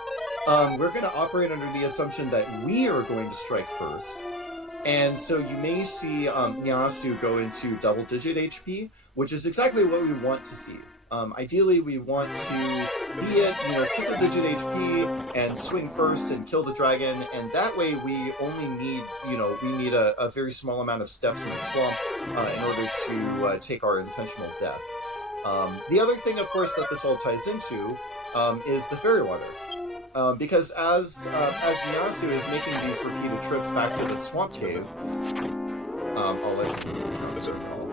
we're going to operate under the assumption that we are going to strike first. And so you may see Nyasu go into double-digit HP, which is exactly what we want to see. Ideally, we want to be at single-digit HP and swing first and kill the dragon, and that way we only need a very small amount of steps in the swamp in order to take our intentional death. The other thing, of course, that this all ties into is the fairy water. Because as Nyasu is making these repeated trips back to the swamp cave, I'll let you I'll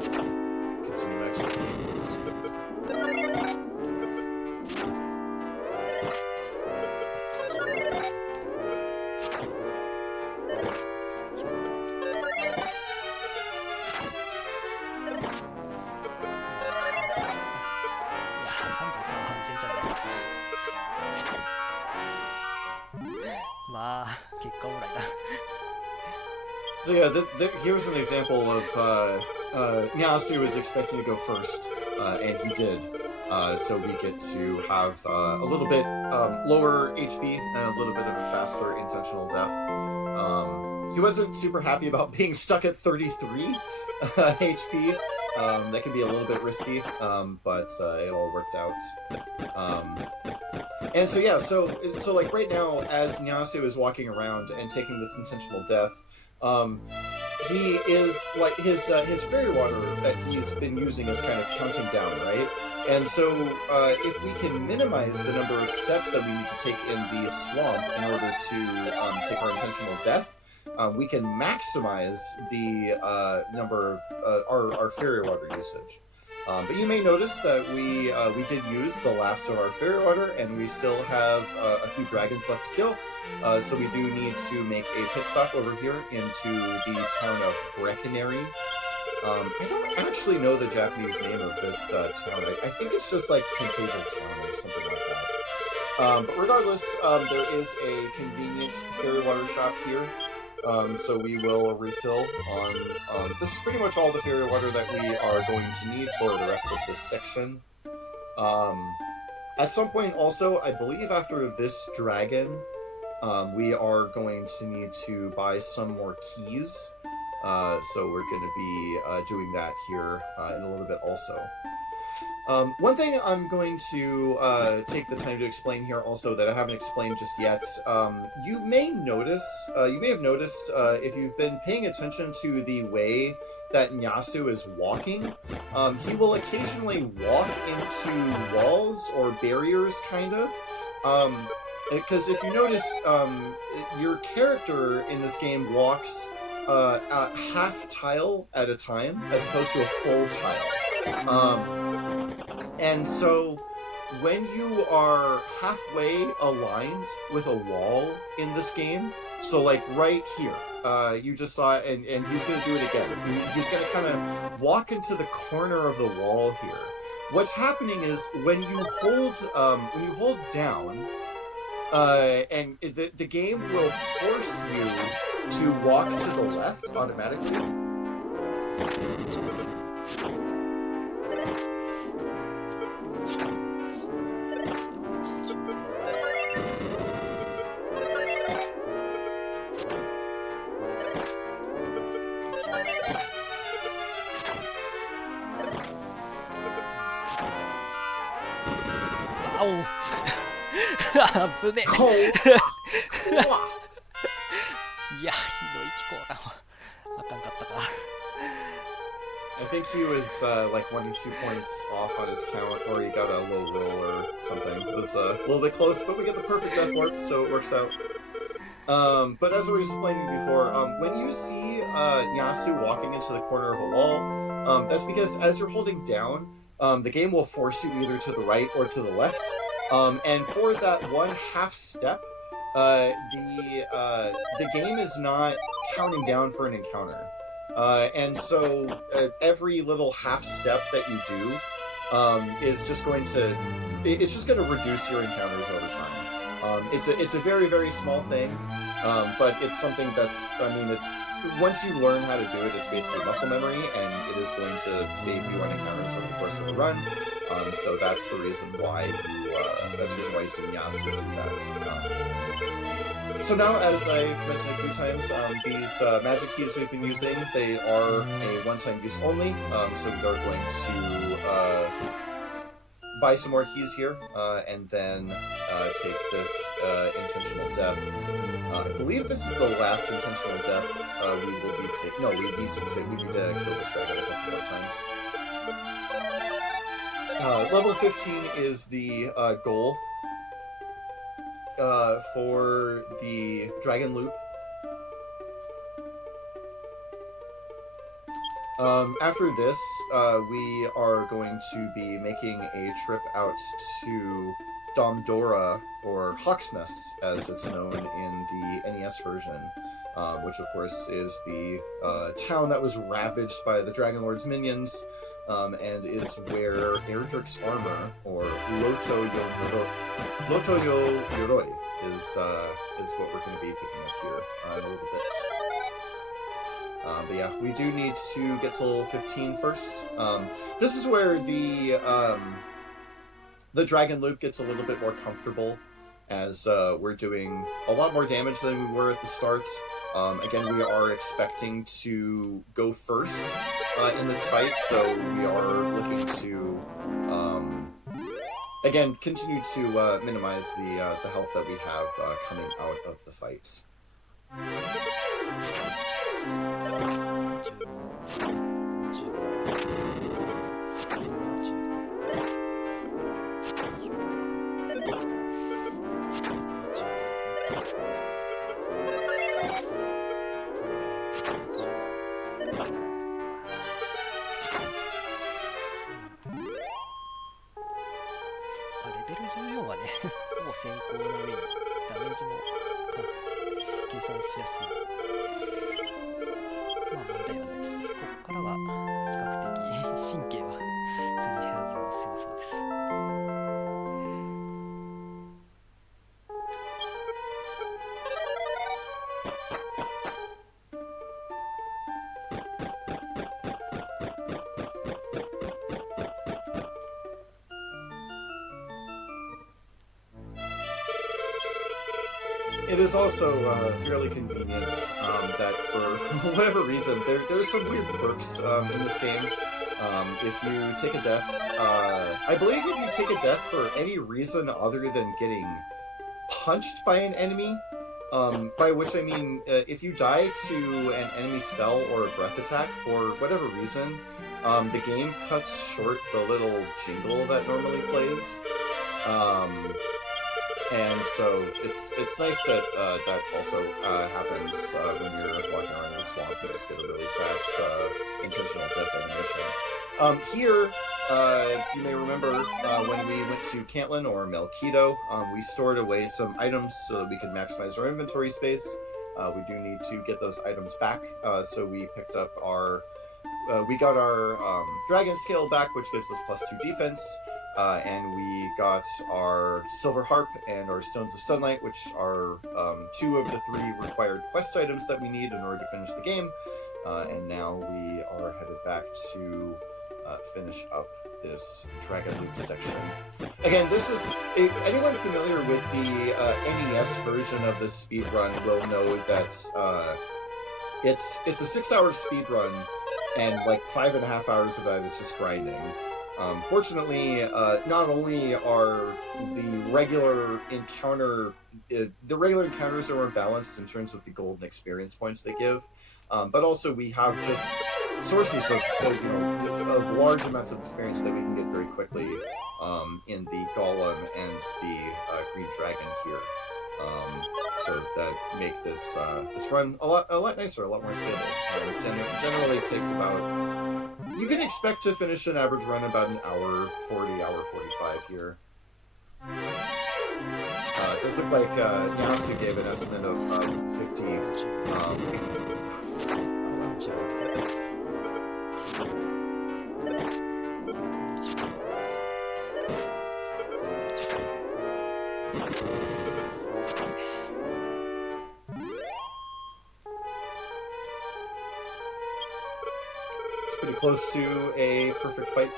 continue my explanation. So yeah, here's an example of Nyasu is expecting to go first, and he did. So we get to have a little bit lower HP and a little bit of a faster intentional death. He wasn't super happy about being stuck at 33 HP. That can be a little bit risky, but it all worked out. And so yeah, so like right now, as Nyasu is walking around and taking this intentional death, he is like his fairy water that he's been using is kind of counting down, right? And so if we can minimize the number of steps that we need to take in the swamp in order to take our intentional death, we can maximize the number of our fairy water usage. But you may notice that we did use the last of our fairy water, and we still have a few dragons left to kill. So we do need to make a pit stop over here into the town of Breckenary. I don't actually know the Japanese name of this town. I think it's just like Temptation Town or something like that. But regardless, there is a convenient fairy water shop here. So we will refill on this is pretty much all the fairy water that we are going to need for the rest of this section. At some point also, I believe after this dragon, we are going to need to buy some more keys. So we're going to be doing that here in a little bit also. One thing I'm going to take the time to explain here also that I haven't explained just yet, you may have noticed if you've been paying attention to the way that Nyasu is walking, he will occasionally walk into walls or barriers, kind of. Because if you notice, your character in this game walks half tile at a time as opposed to a full tile. And so when you are halfway aligned with a wall in this game, so like right here, you just saw it, and he's going to do it again. So he's going to kind of walk into the corner of the wall here. what's happening is when you hold down, and the game will force you to walk to the left automatically. Ow! 危ねこうえいやひどい気候だわあかんかったか I think he was like 1 or 2 points off on his count, or he got a low roll or something. It was a little bit close, but we get the perfect death warp, so it works out. But as I was explaining before, when you see Nyasu walking into the corner of a wall, that's because as you're holding down, the game will force you either to the right or to the left. And for that 1/2 step, the game is not counting down for an encounter. And so every little half step that you do is just going to reduce your encounters over time. It's a very, very small thing, but it's something that's, it's once you learn how to do it, it's basically muscle memory, and it is going to save you on encounters over the course of the run. So that's the reason why you see Nyasu do that. So now, as I've mentioned a few times, these magic keys we've been using, they are a one-time use only. So we are going to buy some more keys here, and then take this intentional death. I believe this is the last intentional death we will be taking. No, we need to kill this dragon a couple more times. Level 15 is the goal for the dragon loop. After this, we are going to be making a trip out to Domdora, or Hawksness, as it's known in the NES version, which of course is the town that was ravaged by the Dragon Lord's minions, and is where Erdrick's armor, or Loto Yo Yoroi, is what we're going to be picking up here in a little bit. But yeah, we do need to get to level 15 first. This is where the Dragon Loop gets a little bit more comfortable, as we're doing a lot more damage than we were at the start. Again, we are expecting to go first in this fight, so we are looking to, again, continue to minimize the health that we have coming out of the fight. 14はね、ほぼ先行の上にダメージも計算しやすい。まあ問題はないですね。ここからは比較的神経はすり減らずに済むそうです。It is also fairly convenient that for whatever reason, there's some weird perks in this game. If you take a death, I believe if you take a death for any reason other than getting punched by an enemy, by which I mean if you die to an enemy spell or a breath attack for whatever reason, the game cuts short the little jingle that normally plays. And so it's nice that that also happens when you're walking around in the swamp. You just get a really fast intentional death animation. Here, you may remember when we went to Cantlin or Melkido, we stored away some items so that we could maximize our inventory space. We do need to get those items back, so we picked up our we got our dragon scale back, which gives us +2 defense, and we got our silver harp and our stones of sunlight, which are 2 of the 3 required quest items that we need in order to finish the game. And now we are headed back to finish up this Dragon Loop section. Again, this is anyone familiar with the NES version of this speedrun will know that it's a 6-hour speedrun, and like 5.5 hours of that is just grinding. Fortunately, not only are the regular encounters are balanced in terms of the golden experience points they give, but also we have just sources of large amounts of experience that we can get very quickly in the golem and the green dragon here. So that make this run a lot nicer, a lot more stable. Generally, it takes about. You can expect to finish an average run about an hour 40, hour 45 here. It does look like Nyasu gave an estimate of 15. Pretty close to a perfect fight.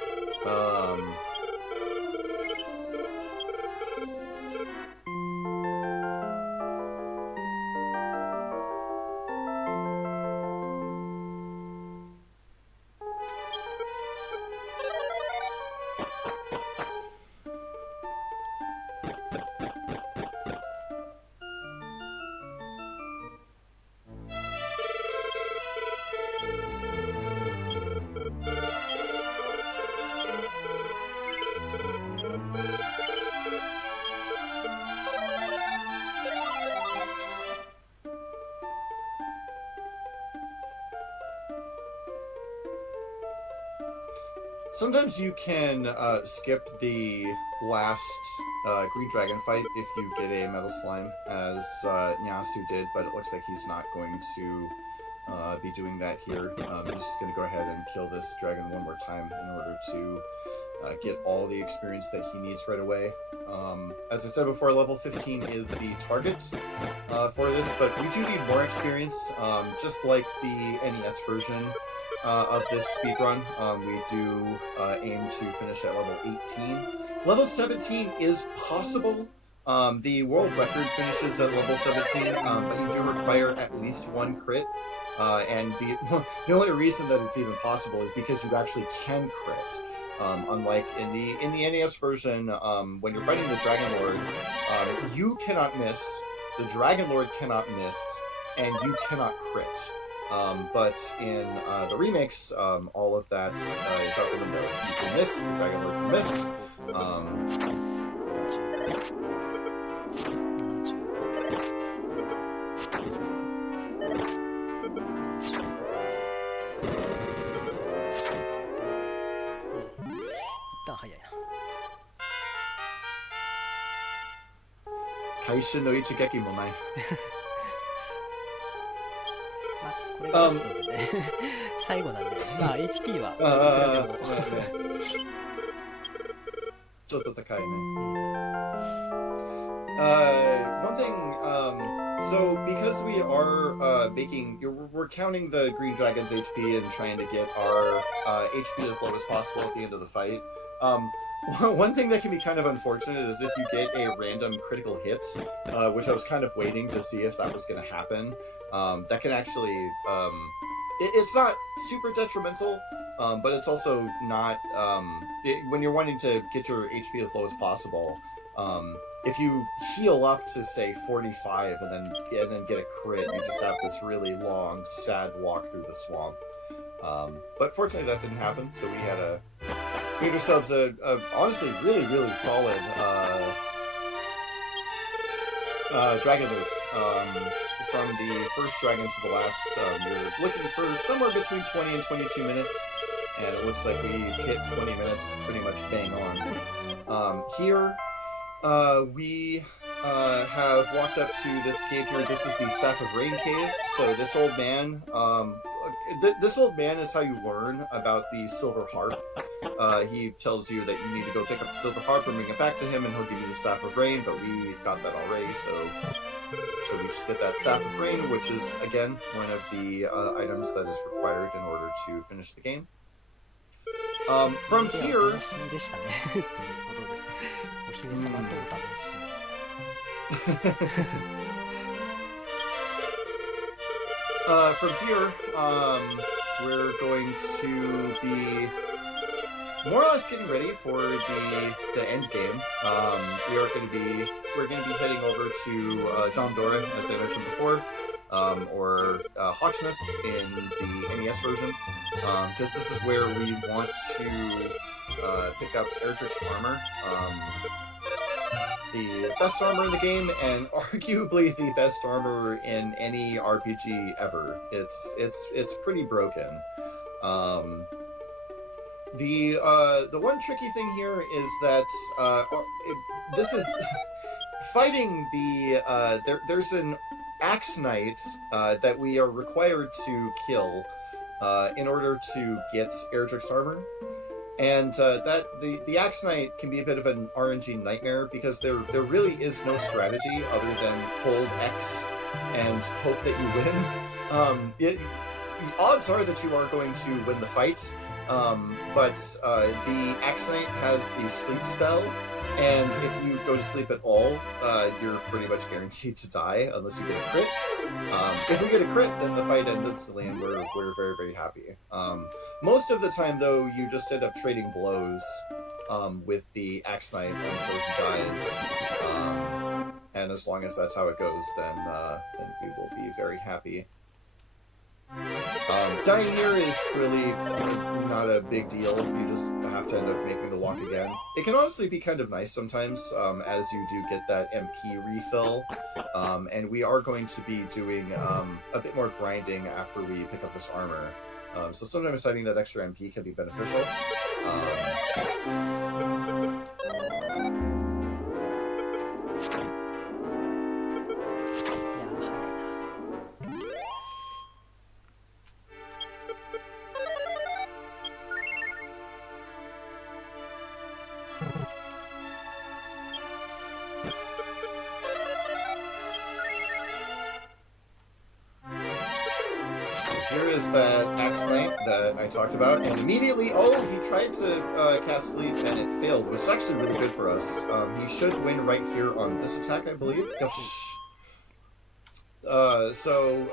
Sometimes you can skip the last green dragon fight if you get a metal slime, as Nyasu did, but it looks like he's not going to be doing that here. He's just going to go ahead and kill this dragon one more time in order to get all the experience that he needs right away. As I said before, level 15 is the target for this, but we do need more experience, just like the NES version of this speedrun. We do aim to finish at level 18. Level 17 is possible. The world record finishes at level 17, but you do require at least 1 crit. And the only reason that it's even possible is because you actually can crit. Unlike in the NES version, when you're fighting the Dragon Lord, you cannot miss, the Dragon Lord cannot miss, and you cannot crit. But in the remakes, all of that is out the window. You can miss, the Dragon Lord can miss. Kaishin no ichigeki mo nai. これがラストでね最後なんで、まあ HP はいくらでもちょっと高いね。One thing, so because we are we're counting the green dragon's HP and trying to get our HP as low as possible at the end of the fight. One thing that can be kind of unfortunate is if you get a random critical hit, which I was kind of waiting to see if that was going to happen. That can actually, it's not super detrimental, but it's also not, when you're wanting to get your HP as low as possible, if you heal up to say 45 and then get a crit, you just have this really long, sad walk through the swamp. But fortunately that didn't happen, so we made ourselves a honestly really, really solid Dragon Loop. From the first dragon to the last, you're looking for somewhere between 20 and 22 minutes, and it looks like we hit 20 minutes pretty much bang on. Here, we have walked up to this cave here. This is the Staff of Rain cave. So this old man this old man is how you learn about the silver harp. He tells you that you need to go pick up the silver harp and bring it back to him, and he'll give you the staff of rain. But we got that already, so we just get that staff of rain, which is again one of the items that is required in order to finish the game. From では here. お楽しみでしたねということで、お姫様とお楽しみ。From here, we're going to be more or less getting ready for the end game. We're going to be heading over to Dom-Dora, as I mentioned before, or Hawksness in the NES version, because this is where we want to pick up Erdrick's armor. The best armor in the game, and arguably the best armor in any RPG ever. It's pretty broken. The one tricky thing here is that this is fighting the there's an Axe Knight that we are required to kill in order to get Erdrick's armor. And that the Axe Knight can be a bit of an RNG nightmare because there really is no strategy other than hold X and hope that you win. Odds are that you are going to win the fight, but the Axe Knight has the sleep spell, and if you go to sleep at all, you're pretty much guaranteed to die unless you get a crit. If we get a crit, then the fight ends instantly, and we're very, very happy. Most of the time, though, you just end up trading blows with the Axe Knight until he dies. And as long as that's how it goes, then we will be very happy. Dying here is really not a big deal. You just have to end up making the walk again. It can honestly be kind of nice sometimes, as you do get that MP refill. And we are going to be doing a bit more grinding after we pick up this armor. So sometimes finding that extra MP can be beneficial. Here is that Axe Knight that I talked about, and immediately, he tried to cast Sleep and it failed, which is actually really good for us. He should win right here on this attack, I believe. So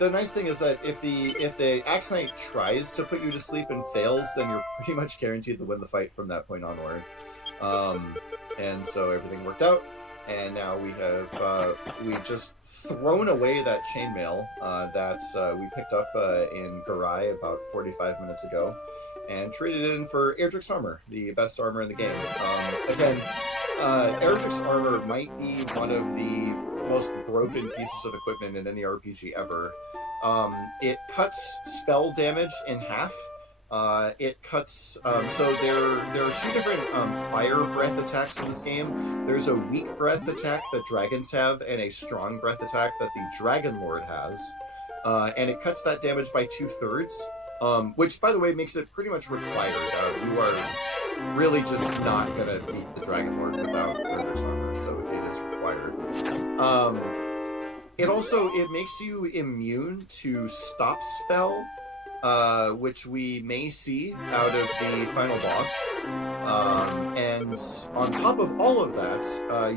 the nice thing is that if the Axe Knight tries to put you to sleep and fails, then you're pretty much guaranteed to win the fight from that point onward. And so everything worked out. And now we have just thrown away that chainmail that we picked up in Garai about 45 minutes ago, and traded it in for Erdrick's armor, the best armor in the game. Again, Erdrick's armor might be one of the most broken pieces of equipment in any RPG ever. It cuts spell damage in half. It cuts, so there are two different fire breath attacks in this game. There's a weak breath attack that dragons have, and a strong breath attack that the Dragon Lord has. And it cuts that damage by 2/3, which, by the way, makes it pretty much required. You are really just not gonna beat the Dragon Lord without Erdrick's armor, so it is required. It makes you immune to stop spell, which we may see out of the final boss. And on top of all of that,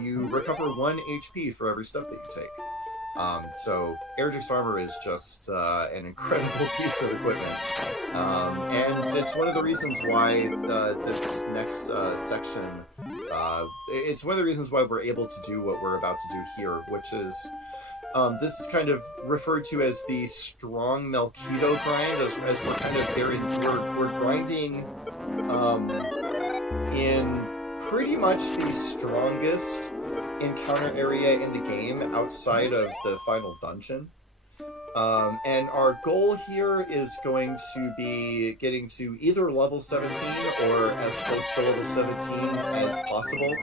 you recover 1 HP for every step that you take. So Erdrick's armor is just an incredible piece of equipment. And it's one of the reasons why this next section, it's one of the reasons why we're able to do what we're about to do here, which is this is kind of referred to as the strong Melchido grind, as we're kind of we're grinding in pretty much the strongest encounter area in the game outside of the final dungeon. And our goal here is going to be getting to either level 17 or as close to level 17 as possible.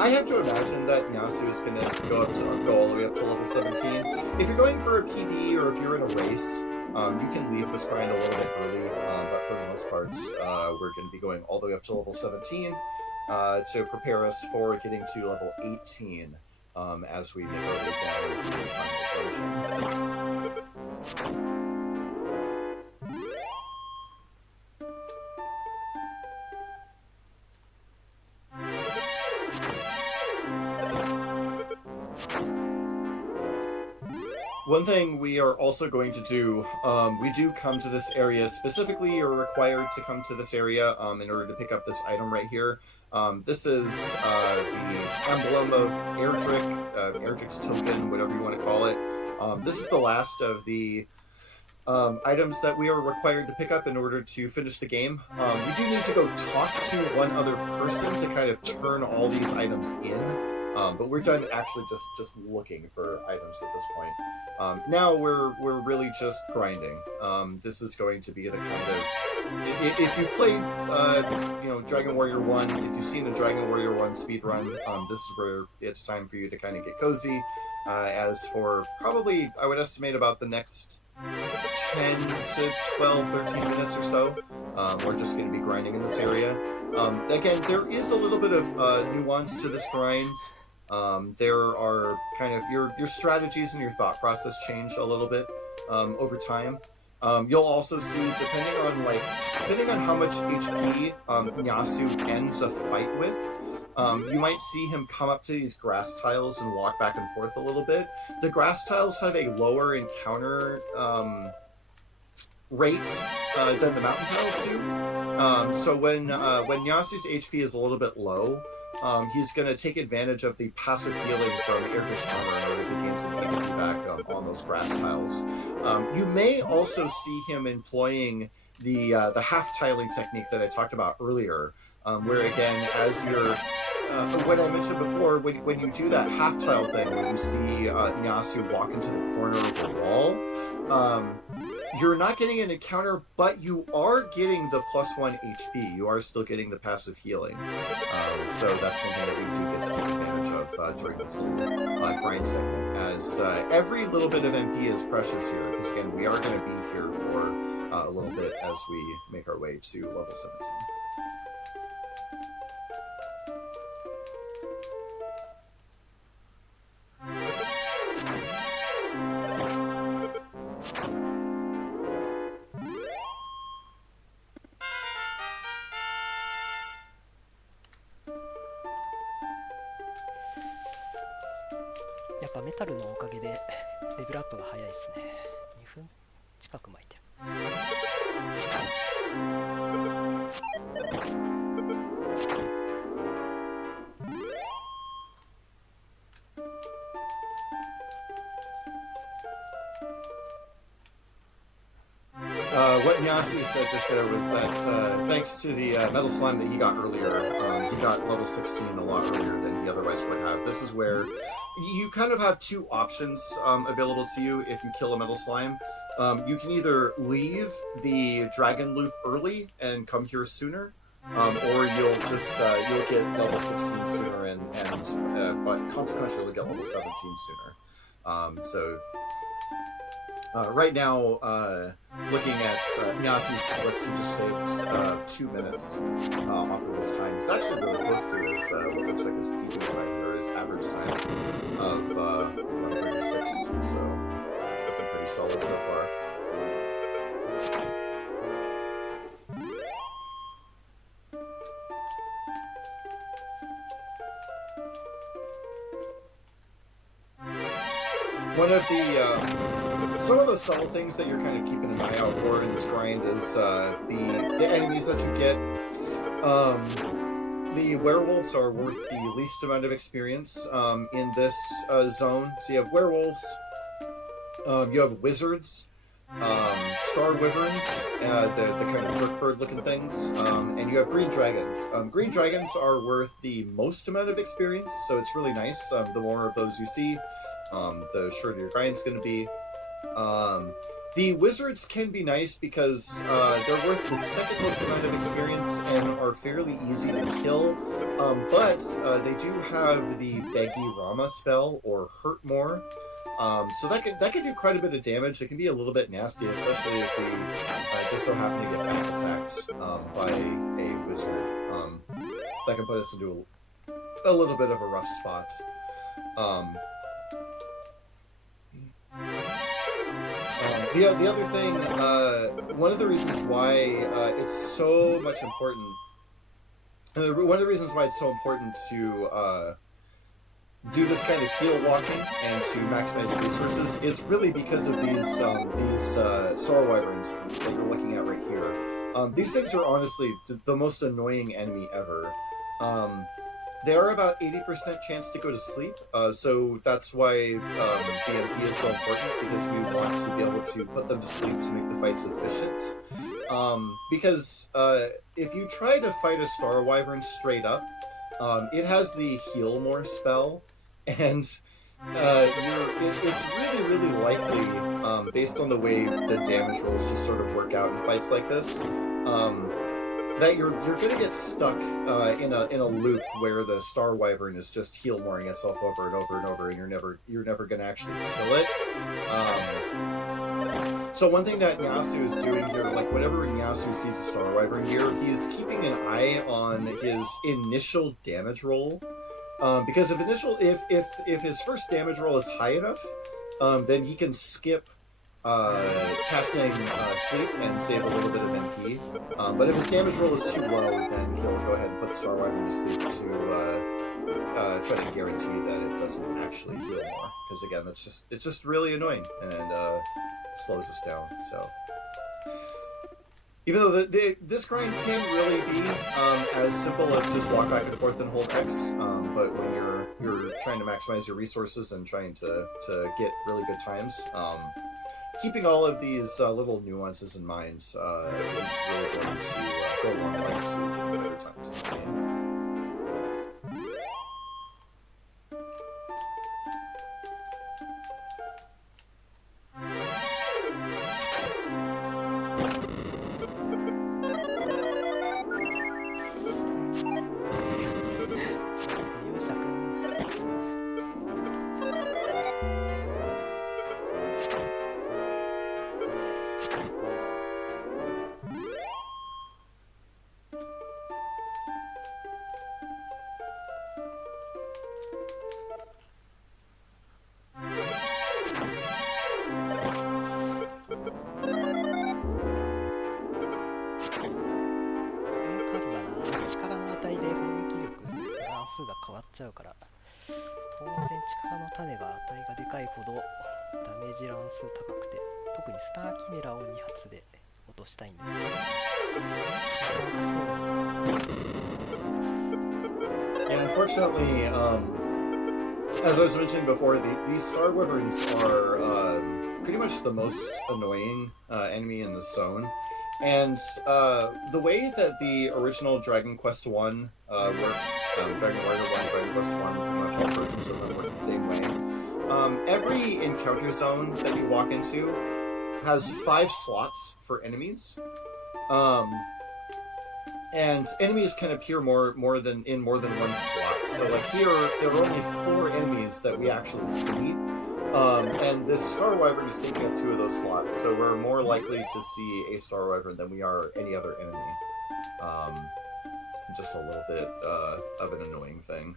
I have to imagine that Nyasu is going to go all the way up to level 17. If you're going for a PB or if you're in a race, You can leave this grind a little bit early, but for the most part, we're going to be going all the way up to level 17 to prepare us for getting to level 18 as we make our way down to the final dungeon. One thing we are also going to do, we do come to this area specifically, you're required to come to this area in order to pick up this item right here. This is the emblem of Erdrick's token, whatever you want to call it. This is the last of the items that we are required to pick up in order to finish the game. We do need to go talk to one other person to kind of turn all these items in, but we're done actually just looking for items at this point. Now we're really just grinding. This is going to be the kind of, if you've played Dragon Warrior 1, if you've seen a Dragon Warrior 1 speedrun, this is where it's time for you to kind of get cozy. As for probably, I would estimate about the next 10 to 12, 13 minutes or so, we're just going to be grinding in this area. Again, there is a little bit of nuance to this grind. There are kind of your strategies and your thought process change a little bit over time. You'll also see, depending on how much HP Nyasu ends a fight with, you might see him come up to these grass tiles and walk back and forth a little bit. The grass tiles have a lower encounter rate than the mountain tiles do. So when Nyasu's HP is a little bit low, he's going to take advantage of the passive healing from Erdrick's armor in order to gain some HP back on those grass tiles. You may also see him employing the half tiling technique that I talked about earlier, where again, as you're what I mentioned before, when you do that half tile thing, when you see Nyasu walk into the corner of the wall, you're not getting an encounter, but you are getting the +1 HP. You are still getting the passive healing. So that's one thing that we do get to take advantage of during this little grind segment, as every little bit of MP is precious here, because again, we are going to be here for a little bit as we make our way to level 17.やっぱメタルのおかげでレベルアップが早いですね。2分近く巻いてる。What Nyasu said just there was that thanks to the metal slime that he got earlier, he got level 16 a lot earlier than he otherwise would have. This is where you kind of have two options available to you if you kill a metal slime. You can either leave the dragon loop early and come here sooner, or you'll get level 16 sooner but consequently you'll get level 17 sooner. Right now, looking at Nyasu's, let's see, just saved 2 minutes off of his time. It's actually really close to his, what looks like his peaking time here, his average time of 136. So, looking pretty solid so far. One of the some of the subtle things that you're kind of keeping an eye out for in this grind is the enemies that you get. The werewolves are worth the least amount of experience in this zone. So you have werewolves, you have wizards, star wyverns, the kind of dark bird looking things, and you have green dragons. Green dragons are worth the most amount of experience, so it's really nice. The more of those you see, the shorter your grind's going to be. The wizards can be nice because they're worth the second most amount of experience and are fairly easy to kill, but they do have the Beggy Rama spell, or Hurt More, So that could do quite a bit of damage. It can be a little bit nasty, especially if we just so happen to get back attacked by a wizard. That can put us into a little bit of a rough spot. The other thing, one of the reasons why it's so much important, one of the reasons why it's so important to do this kind of heal walking and to maximize resources is really because of these Star Wyverns that you're looking at right here. These things are honestly the most annoying enemy ever. They are about 80% chance to go to sleep, so that's why BMP is so important, because we want to be able to put them to sleep to make the fights efficient. Because if you try to fight a Star Wyvern straight up, it has the heal more spell, and it's really likely, based on the way the damage rolls just sort of work out in fights like this, that you're gonna get stuck in a loop where the Star Wyvern is just heal mooring itself over and over and over, and you're never gonna actually kill it. So one thing that Nyasu is doing here, like whenever Nyasu sees a Star Wyvern here, he's keeping an eye on his initial damage roll, because if his first damage roll is high enough, then he can skip casting sleep and save a little bit of MP. But if his damage roll is too low, then he'll go ahead and put Star Wyvern to sleep to try to guarantee that it doesn't actually heal more. Because again, it's just really annoying and slows us down. So even though this grind can really be as simple as just walk back and forth and hold X, but when you're trying to maximize your resources and trying to get really good times, keeping all of these little nuances in mind is really going to go a long way to getting better times in this game.ちゃうから当然力の種が値がでかいほどダメージ乱数高くて、特にスターキメラを2発で落としたいんですけど、なかなかそう。Yeah, unfortunately, as I was mentioning before, these Star Wyverns are pretty much the most annoying enemy in the zone. And the way that the original Dragon Quest I works, Dragon Warrior 1, Dragon Quest I, pretty much all versions of them work the same way. Every encounter zone that you walk into has 5 slots for enemies. And enemies can appear more than one slot. So like here, there are only 4 enemies that we actually see. And this Star Wyvern is taking up 2 of those slots, so we're more likely to see a Star Wyvern than we are any other enemy. Just a little bit of an annoying thing.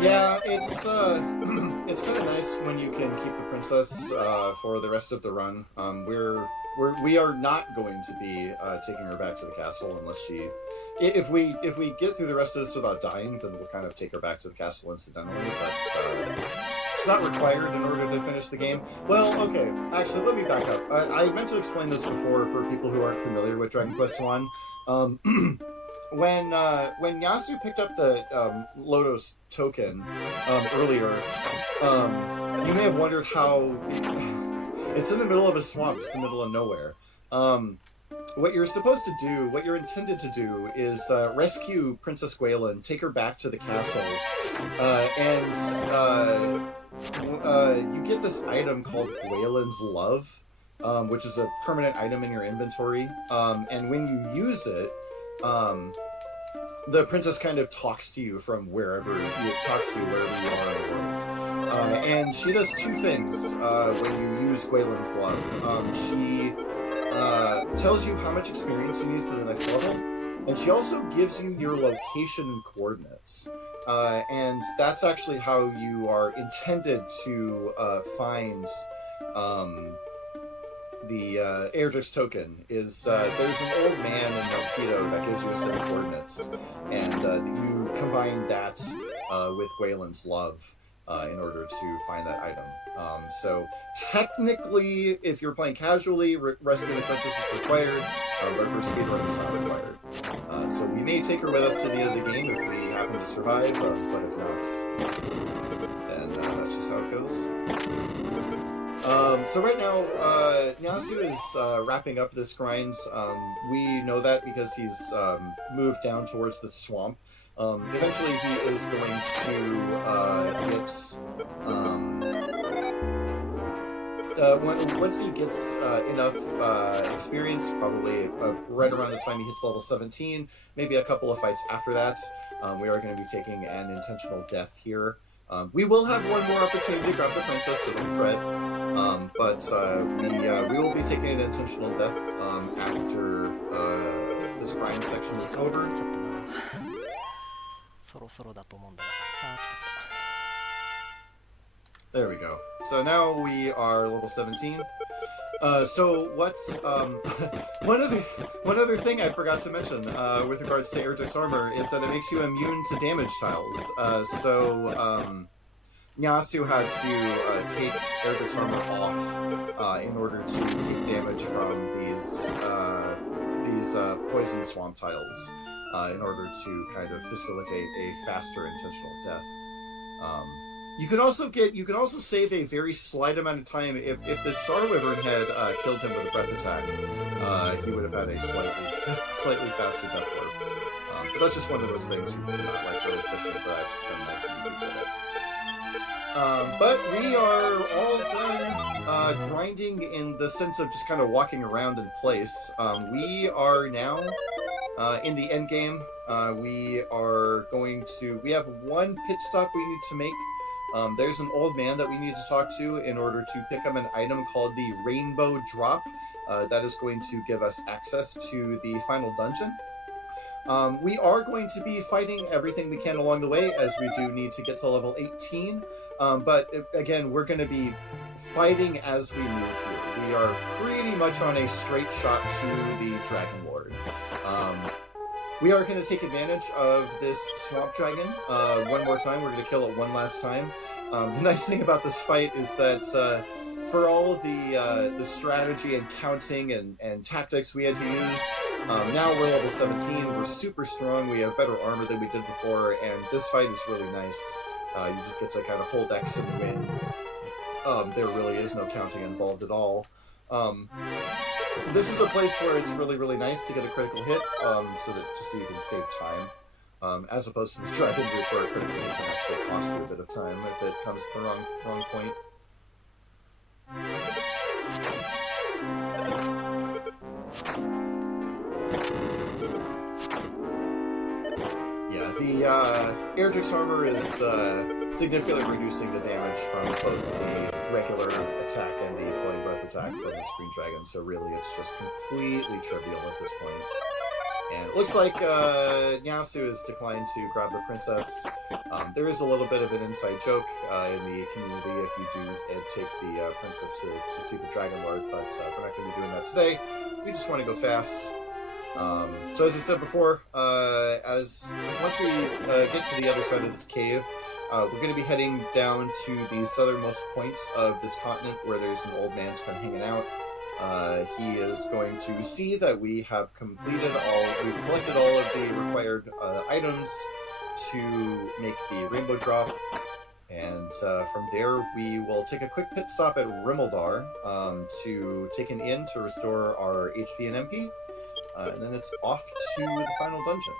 Yeah, it's it's kind of nice when you can keep the princess for the rest of the run. We are not going to be taking her back to the castle unless she. If we get through the rest of this without dying, then we'll kind of take her back to the castle incidentally. But it's not required in order to finish the game. Well, okay. Actually, let me back up. I meant to explain this before for people who aren't familiar with Dragon Quest One. When Yasu picked up the Lotos token earlier, you may have wondered how it's in the middle of a swamp, it's in the middle of nowhere. What you're supposed to do, what you're intended to do, is rescue Princess Gwaelin, take her back to the castle, and you get this item called Gwaelin's Love, which is a permanent item in your inventory, and when you use it, the princess kind of talks to you from wherever you are in the world. And she does two things when you use Gwaelin's Love. She tells you how much experience you need to the next level, and she also gives you your location and coordinates. And that's actually how you are intended to find the Erdrick's token. Is there's an old man in Melchido that gives you a set of coordinates, and you combine that with Gwaelin's Love in order to find that item. So technically, if you're playing casually, rescuing the princess is required, but for speedrun it's not required. So we may take her with us to the end of the game if we happen to survive, but if not, then that's just how it goes. So right now, Nyasu is wrapping up this grind. We know that because he's moved down towards the swamp. Eventually he is going to once he gets enough experience, probably right around the time he hits level 17, maybe a couple of fights after that, we are going to be taking an intentional death here. We will have one more opportunity to grab the princess, so don't fret. But we will be taking an intentional death after this grind section is over. そろそろだと思うんだが。あー、来た来た。 There we go. So now we are level 17. So what's one other thing I forgot to mention with regards to Erdrick's armor is that it makes you immune to damage tiles. Nyasu had to take Erdrick's armor off in order to take damage from these poison swamp tiles in order to kind of facilitate a faster intentional death. You can also save a very slight amount of time. If the Star Wyvern had killed him with a breath attack, he would have had a slightly faster death warp. But that's just one of those things you're not like really fishing for. That's just kind of nice and easy to get it. But we are all done grinding in the sense of just kind of walking around in place. We are now in the end game. We have one pit stop we need to make. There's an old man that we need to talk to in order to pick up an item called the Rainbow Drop. That is going to give us access to the final dungeon. We are going to be fighting everything we can along the way, as we do need to get to level 18. But again, we're going to be fighting as we move through. We are pretty much on a straight shot to the Dragon Lord. We are going to take advantage of this Swamp Dragon one more time. We're going to kill it one last time. The nice thing about this fight is that for all of the strategy and counting and tactics we had to use, now we're level 17. We're super strong. We have better armor than we did before, and this fight is really nice. You just get to kind of hold X and win. There really is no counting involved at all. This is a place where it's really, really nice to get a critical hit, so you can save time, as opposed to the Dragon Group where a critical hit can actually cost you a bit of time if it comes to the wrong point. Yeah, the Erdrick's armor is significantly reducing the damage from both the regular attack and the flame breath attack from the Screen Dragon, so really it's just completely trivial at this point. And it looks like Nyasu has declined to grab the princess. There is a little bit of an inside joke in the community if you do take the princess to see the Dragon Lord, but we're not going to be doing that today. We just want to go fast. So as I said before, once we get to the other side of this cave, we're going to be heading down to the southernmost point of this continent where there's an old man kind of hanging out. He is going to see that we've collected all of the required items to make the rainbow drop. And from there, we will take a quick pit stop at Rimmeldar to take an inn to restore our HP and MP. And then it's off to the final dungeon.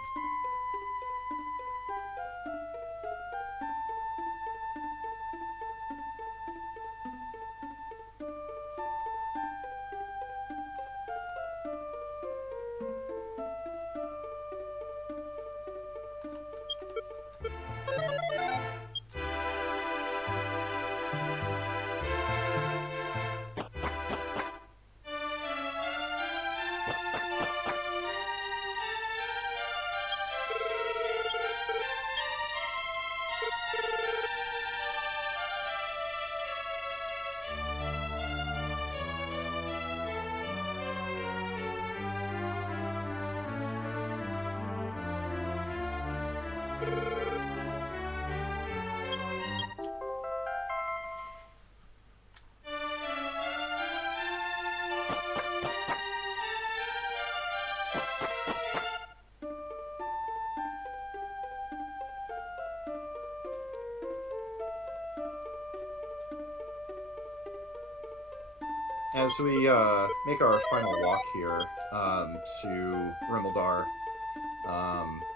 As we make our final walk here to Rimmeldar,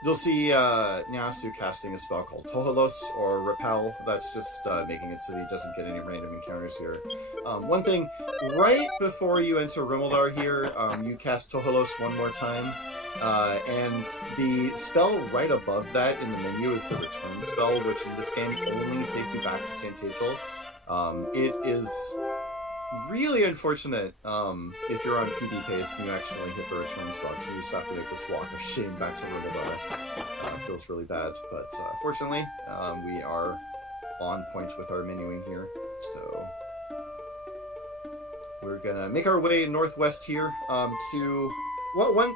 you'll see Nyasu casting a spell called Toholos, or Repel. That's just making it so that he doesn't get any random encounters here. One thing, right before you enter Rimmeldar here, you cast Toholos one more time, and the spell right above that in the menu is the return spell, which in this game only takes you back to Tantatel. It is really unfortunate if you're on PB pace and you actually hit the return spot, so you just have to make this walk of shame back to Rimmeldar. Feels really bad, but fortunately we are on point with our menuing here, so we're gonna make our way northwest here to one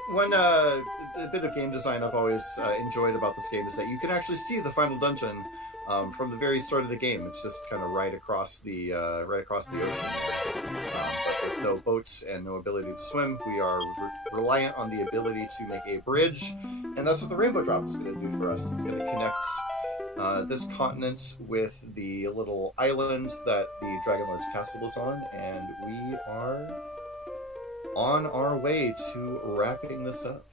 bit of game design I've always enjoyed about this game is that you can actually see the final dungeon from the very start of the game. It's just kind of right across the ocean. But with no boats and no ability to swim, we are reliant on the ability to make a bridge, and that's what the rainbow drop is going to do for us. It's going to connect this continent with the little island that the Dragon Lord's castle is on, and we are on our way to wrapping this up.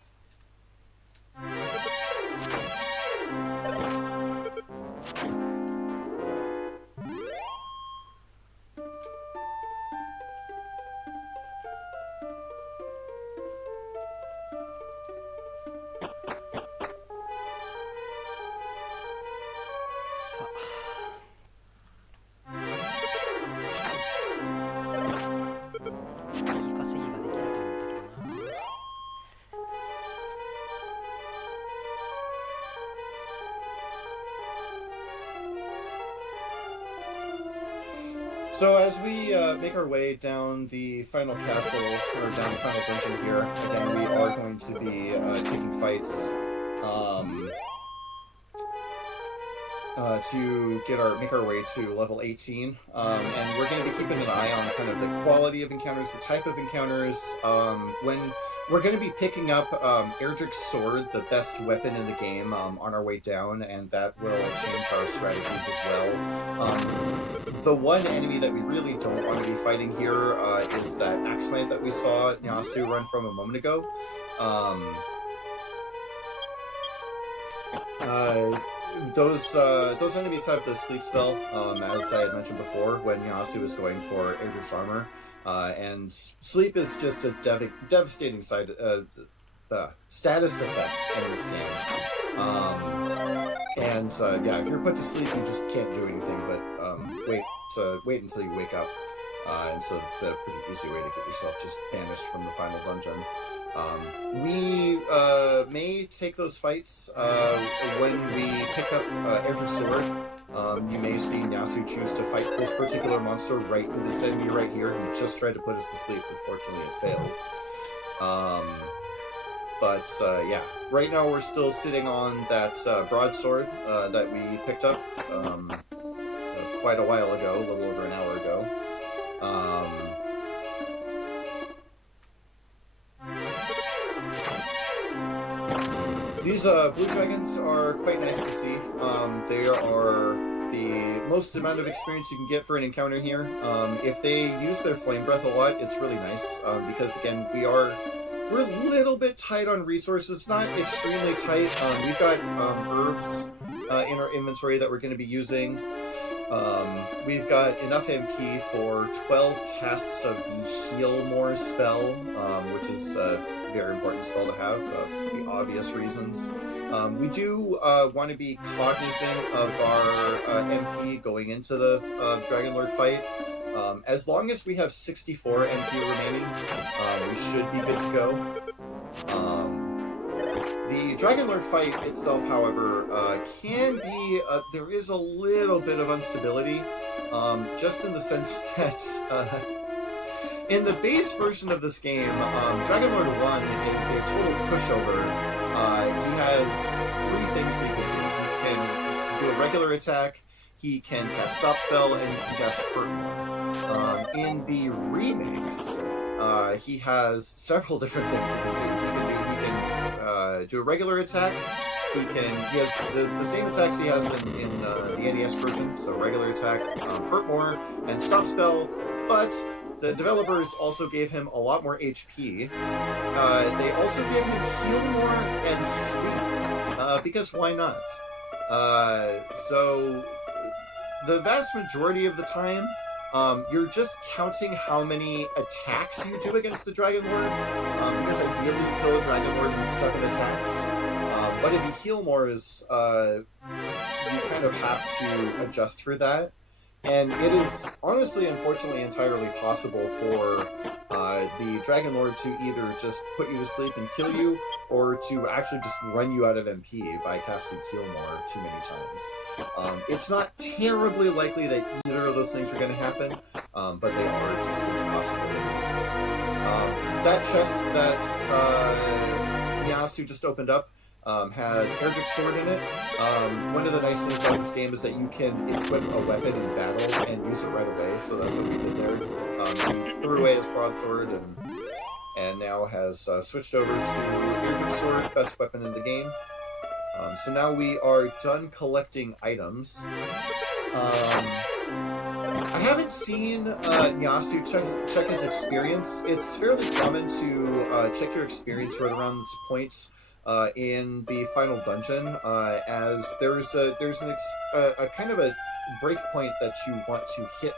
So as we make our way down the final castle, or down the final dungeon here, again, we are going to be taking fights to make our way to level 18, and we're going to be keeping an eye on kind of the quality of encounters, the type of encounters. When we're going to be picking up Erdrick's sword, the best weapon in the game, on our way down, and that will change our strategies as well. The one enemy that we really don't want to be fighting here is that axe knight that we saw Nyasu run from a moment ago. Those enemies have the sleep spell, as I had mentioned before, when Nyasu was going for Erdrick's armor. And sleep is just a devastating status effect in this game. Yeah, if you're put to sleep, you just can't do anything but wait until you wake up. And so it's a pretty easy way to get yourself just banished from the final dungeon. We may take those fights when we pick up Edric Sword. You may see Nyasu choose to fight this particular monster right with this enemy right here. He just tried to put us to sleep. Unfortunately, it failed. Yeah, right now we're still sitting on that broadsword that we picked up quite a while ago, a little over an hour ago. These blue dragons are quite nice to see. They are the most amount of experience you can get for an encounter here. If they use their flame breath a lot, it's really nice because again, we're a little bit tight on resources, not extremely tight. We've got herbs in our inventory that we're going to be using. We've got enough MP for 12 casts of the Heal More spell, which is a very important spell to have for the obvious reasons. We do want to be cognizant of our MP going into the Dragonlord fight. As long as we have 64 MP remaining, we should be good to go. The Dragonlord fight itself, however, can be, there is a little bit of instability, just in the sense that in the base version of this game, Dragonlord 1 is a total pushover. He has 3 things that he can do. He can do a regular attack, he can cast Stop Spell, and he can cast Hurt More. In the remakes, he has several different things he can do. He can do a regular attack. He has the same attacks he has in the NES version, so regular attack, Hurt More, and Stop Spell, but the developers also gave him a lot more HP. They also gave him Heal More and Sleep, because why not? So the vast majority of the time, you're just counting how many attacks you do against the Dragonlord, because ideally you kill a Dragonlord with 7 attacks. But if you heal more, you kind of have to adjust for that. And it is honestly, unfortunately, entirely possible for the Dragonlord to either just put you to sleep and kill you, or to actually just run you out of MP by casting Heal More too many times. It's not terribly likely that either of those things are going to happen, but they are distinct possibilities. That chest that Nyasu just opened up had Erdrick's sword in it. One of the nice things about this game is that you can equip a weapon in battle and use it right away, so that's what we did there. He threw away his broadsword and now has switched over to Erdrick's sword, best weapon in the game. So now we are done collecting items. I haven't seen Nyasu check his experience. It's fairly common to check your experience right around this point in the final dungeon, as there's a kind of a break point that you want to hit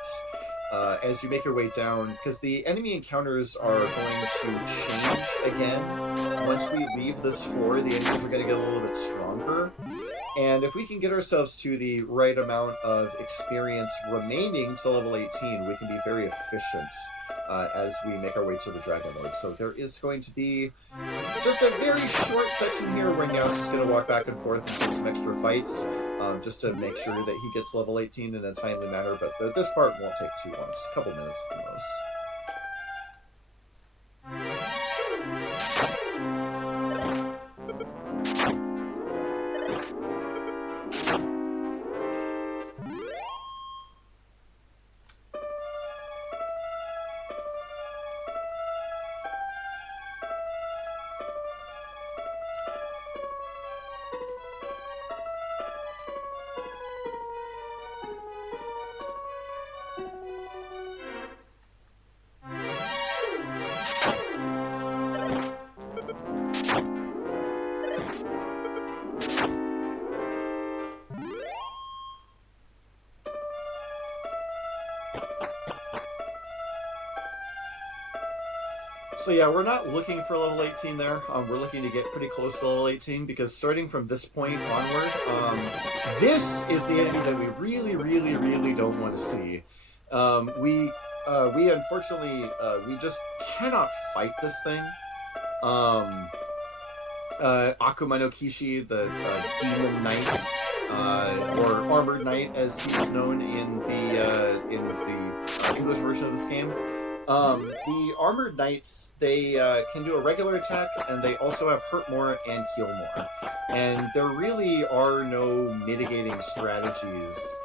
as you make your way down, because the enemy encounters are going to change again. Once we leave this floor, the enemies are going to get a little bit stronger. And if we can get ourselves to the right amount of experience remaining to level 18, we can be very efficient as we make our way to the Dragonlord. So there is going to be just a very short section here where Nyasu's going to walk back and forth and take some extra fights, just to make sure that he gets level 18 in a timely manner. But this part won't take too long, just a couple minutes at the most. So yeah, we're not looking for level 18 there. We're looking to get pretty close to level 18, because starting from this point onward, this is the enemy that we really, really, really don't want to see. We unfortunately, we just cannot fight this thing. Akuma no Kishi, the demon knight, or armored knight, as he's known in the English version of this game. The armored knights, they can do a regular attack, and they also have hurt more and heal more. And there really are no mitigating strategies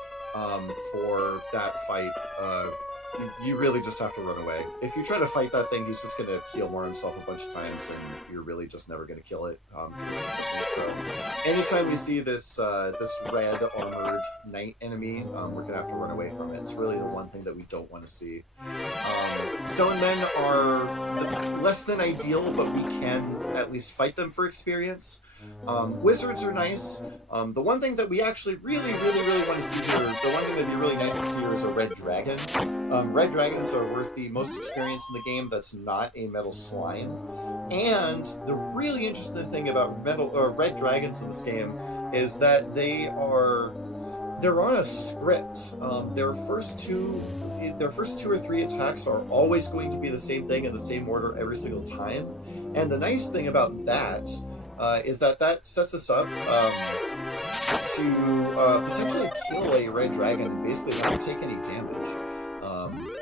for that fight. You really just have to run away. If you try to fight that thing, he's just going to heal more himself a bunch of times, and you're really just never going to kill it consistently. So anytime we see this this red armored knight enemy, we're going to have to run away from it. It's really the one thing that we don't want to see. Stone men are less than ideal, but we can at least fight them for experience. Wizards are nice. The one thing that we actually really want to see here, the one thing that'd be really nice to see here is a red dragon. Red dragons are worth the most experience in the game that's not a metal slime. And the really interesting thing about red dragons in this game is that they're on a script. Their first two or three attacks are always going to be the same thing in the same order every single time. And the nice thing about that is that sets us up to potentially kill a red dragon and basically not take any damage.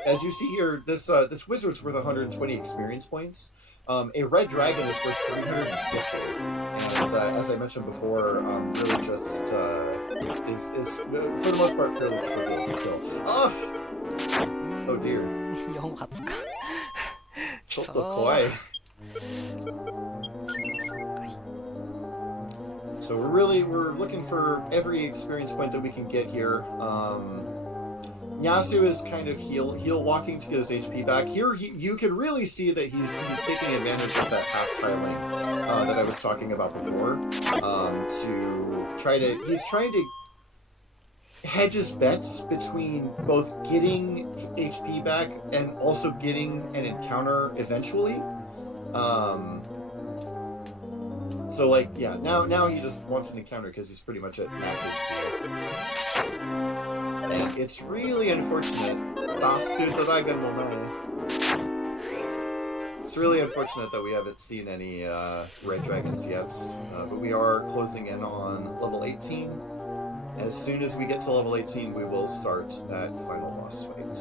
As you see here, this wizard's worth 120 experience points. A red dragon is worth 350, and as I mentioned before, really just is for the most part fairly trivial to kill. Oh dear. 4発か。ちょっと怖い。So we're looking for every experience point that we can get here. Nyasu is kind of heal walking to get his HP back. Here you can really see that he's taking advantage of that half tiling that I was talking about before. He's trying to hedge his bets between both getting HP back and also getting an encounter eventually. So like, yeah, now he just wants an encounter because he's pretty much at max HP. And it's really unfortunate. It's really unfortunate that we haven't seen any red dragons yet, but we are closing in on level 18. As soon as we get to level 18, we will start that final boss fight.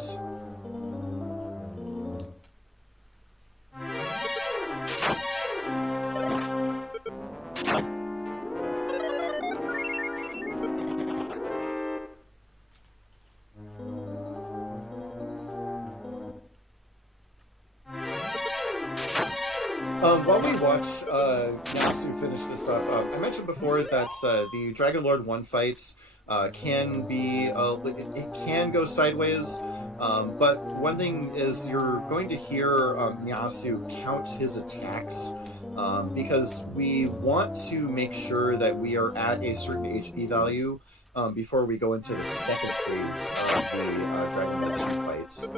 While we watch Nyasu finish this up, I mentioned before that the Dragon Lord 1 fights can be, it can go sideways, but one thing is you're going to hear Nyasu count his attacks, because we want to make sure that we are at a certain HP value before we go into the second phase of the Dragon Lord 2 fights.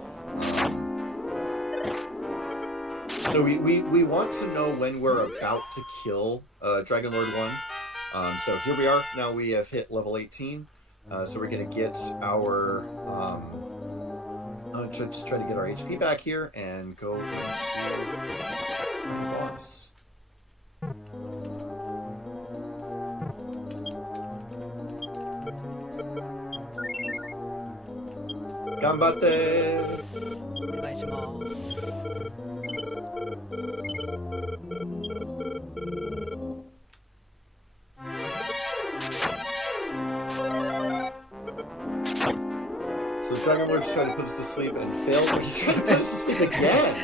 So we want to know when we're about to kill Dragon Lord 1. So here we are. Now we have hit level 18. So we're going to get our... just try to get our HP back here and go into the boss. Ganbatte! お願いします。So the Dragon Lord's trying to put us to sleep and failed, but he's trying to put us to sleep again!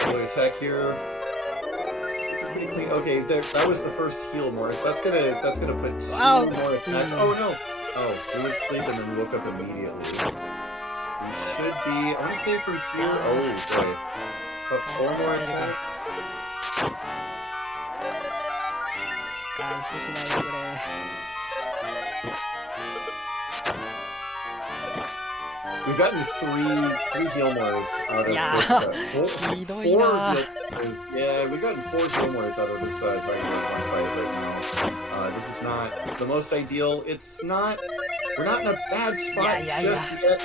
Another attack here. Pretty clean. Okay, that was the first heal, Morris. That's gonna put 2 more attacks. Oh no! Oh, we went to sleep and then woke up immediately. We should be, I want to say from here, oh boy. About 4 more attacks. We've gotten 3 Healmores out of this. 4 yeah, we've gotten 4 Healmores out of this Dragon Lord 1 fight right now. This is not the most ideal. It's not. We're not in a bad spot just yet.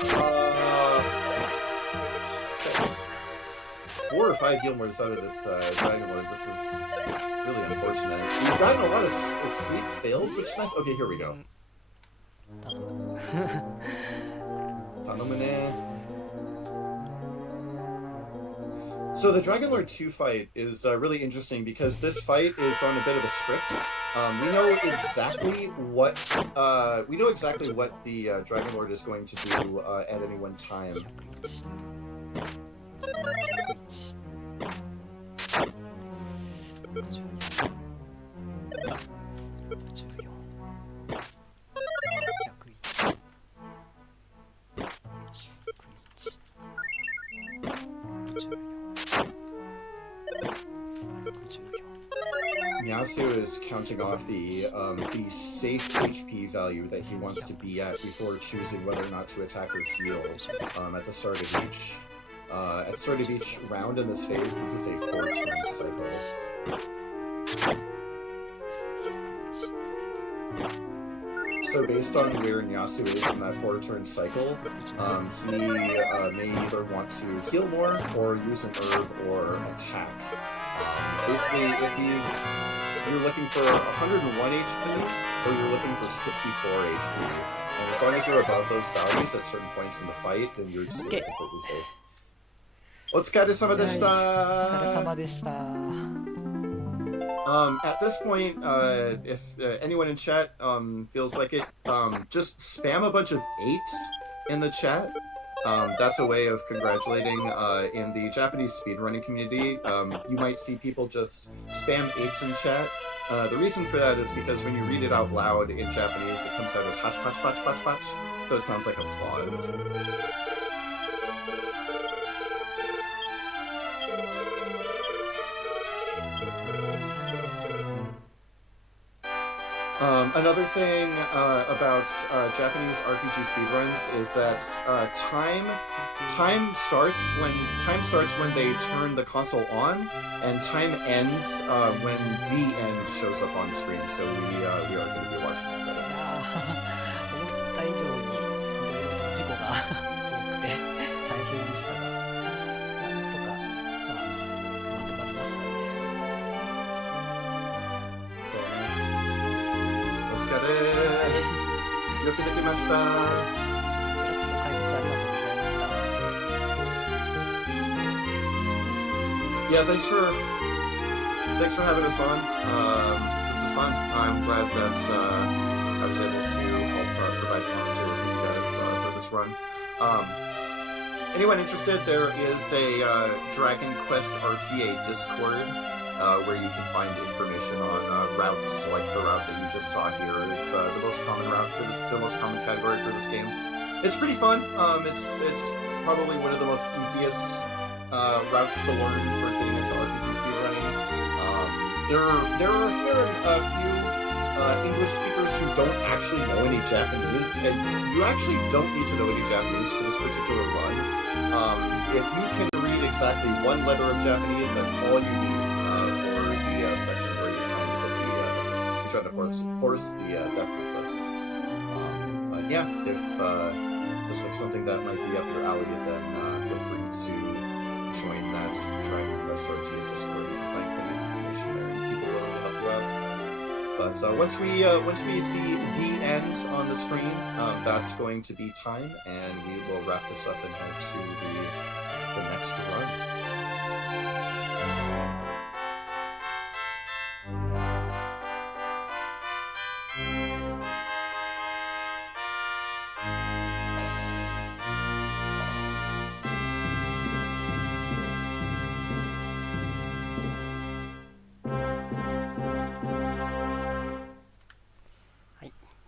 4 or 5 heal mortars out of this Dragon Lord. This is really unfortunate. We've gotten a lot of sweet fails, which is nice. Okay, here we go. So the Dragon Lord 2 fight is really interesting because this fight is on a bit of a script. We know exactly what the Dragon Lord is going to do at any one time. Nyasu is counting off the safe HP value that he wants to be at before choosing whether or not to attack or heal at the start of each round in this phase. This is a 4-turn cycle. So based on where Nyasu is in that 4-turn cycle, he may either want to heal more or use an herb or attack. Basically, if you're looking for 101 HP or you're looking for 64 HP, and as long as you're above those values at certain points in the fight, then you're just completely safe. お疲れ様でした。At this point, if anyone in chat feels like it, just spam a bunch of 8s in the chat. That's a way of congratulating. In the Japanese speedrunning community, you might see people just spam 8s in chat. The reason for that is because when you read it out loud in Japanese, it comes out as hach pach pach pach pach, so it sounds like applause. Another thing about Japanese RPG speedruns is that time starts when they turn the console on, and time ends when the end shows up on screen. So we are going to be watching the credits. 思った以上に事故が多くて大変でしたが、なんとかまとまりましたね。よくできました。こちらこそ解説ありがとうございました。Yeah, thanks for having us on. This is fun. I'm glad that I was able to help provide commentary for you guys for this run. Anyone interested? There is a Dragon Quest RTA Discord. Where you can find information on routes, like the route that you just saw here is the most common route for the most common category for this game. It's pretty fun. It's probably one of the most easiest routes to learn for getting into RPG speedrunning. There are a few English speakers who don't actually know any Japanese, and you actually don't need to know any Japanese for this particular run. If you can read exactly one letter of Japanese, that's all you need. Section where you're trying to force the death necklace. But yeah, if this looks something that might be up your alley, then feel free to join that Dragon Quest RTA Discord. You can find plenty of information there, and people will help you out. But once we see the end on the screen, that's going to be time, and we will wrap this up and head to the next run.1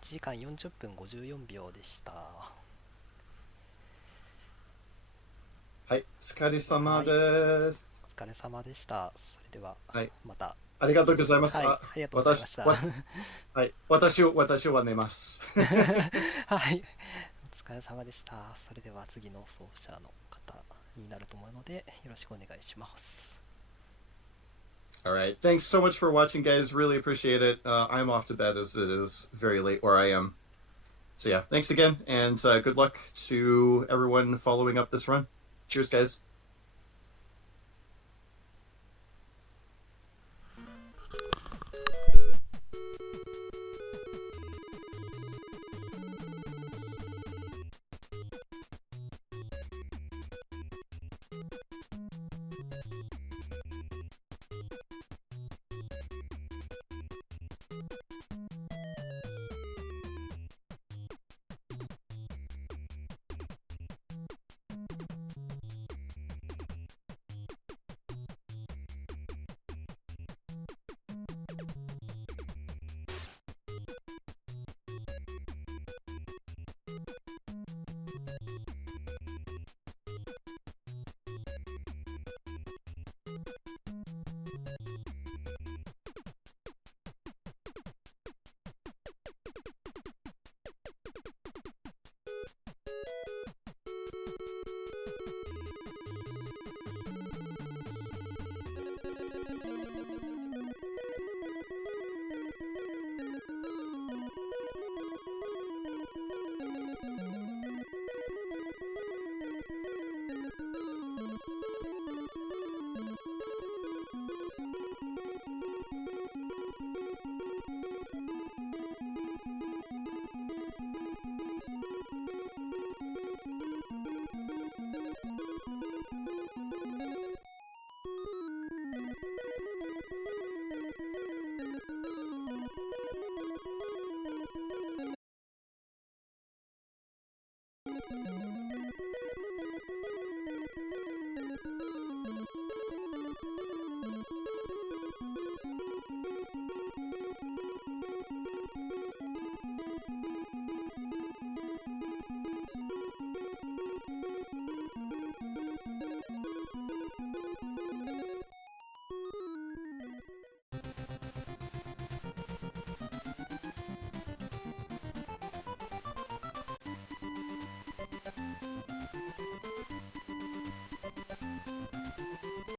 時間40分54秒でした。はい、お疲れ様です。お疲れ様でした。それでは、また。ありがとうございます。ありがとうございました。はい、私は寝ます。はい、お疲れ様でした。それでは次の奏者の方になると思うので、よろしくお願いします。Alright, thanks so much for watching, guys. Really appreciate it. I'm off to bed as it is very late where I am. So yeah, thanks again, and good luck to everyone following up this run. Cheers, guys.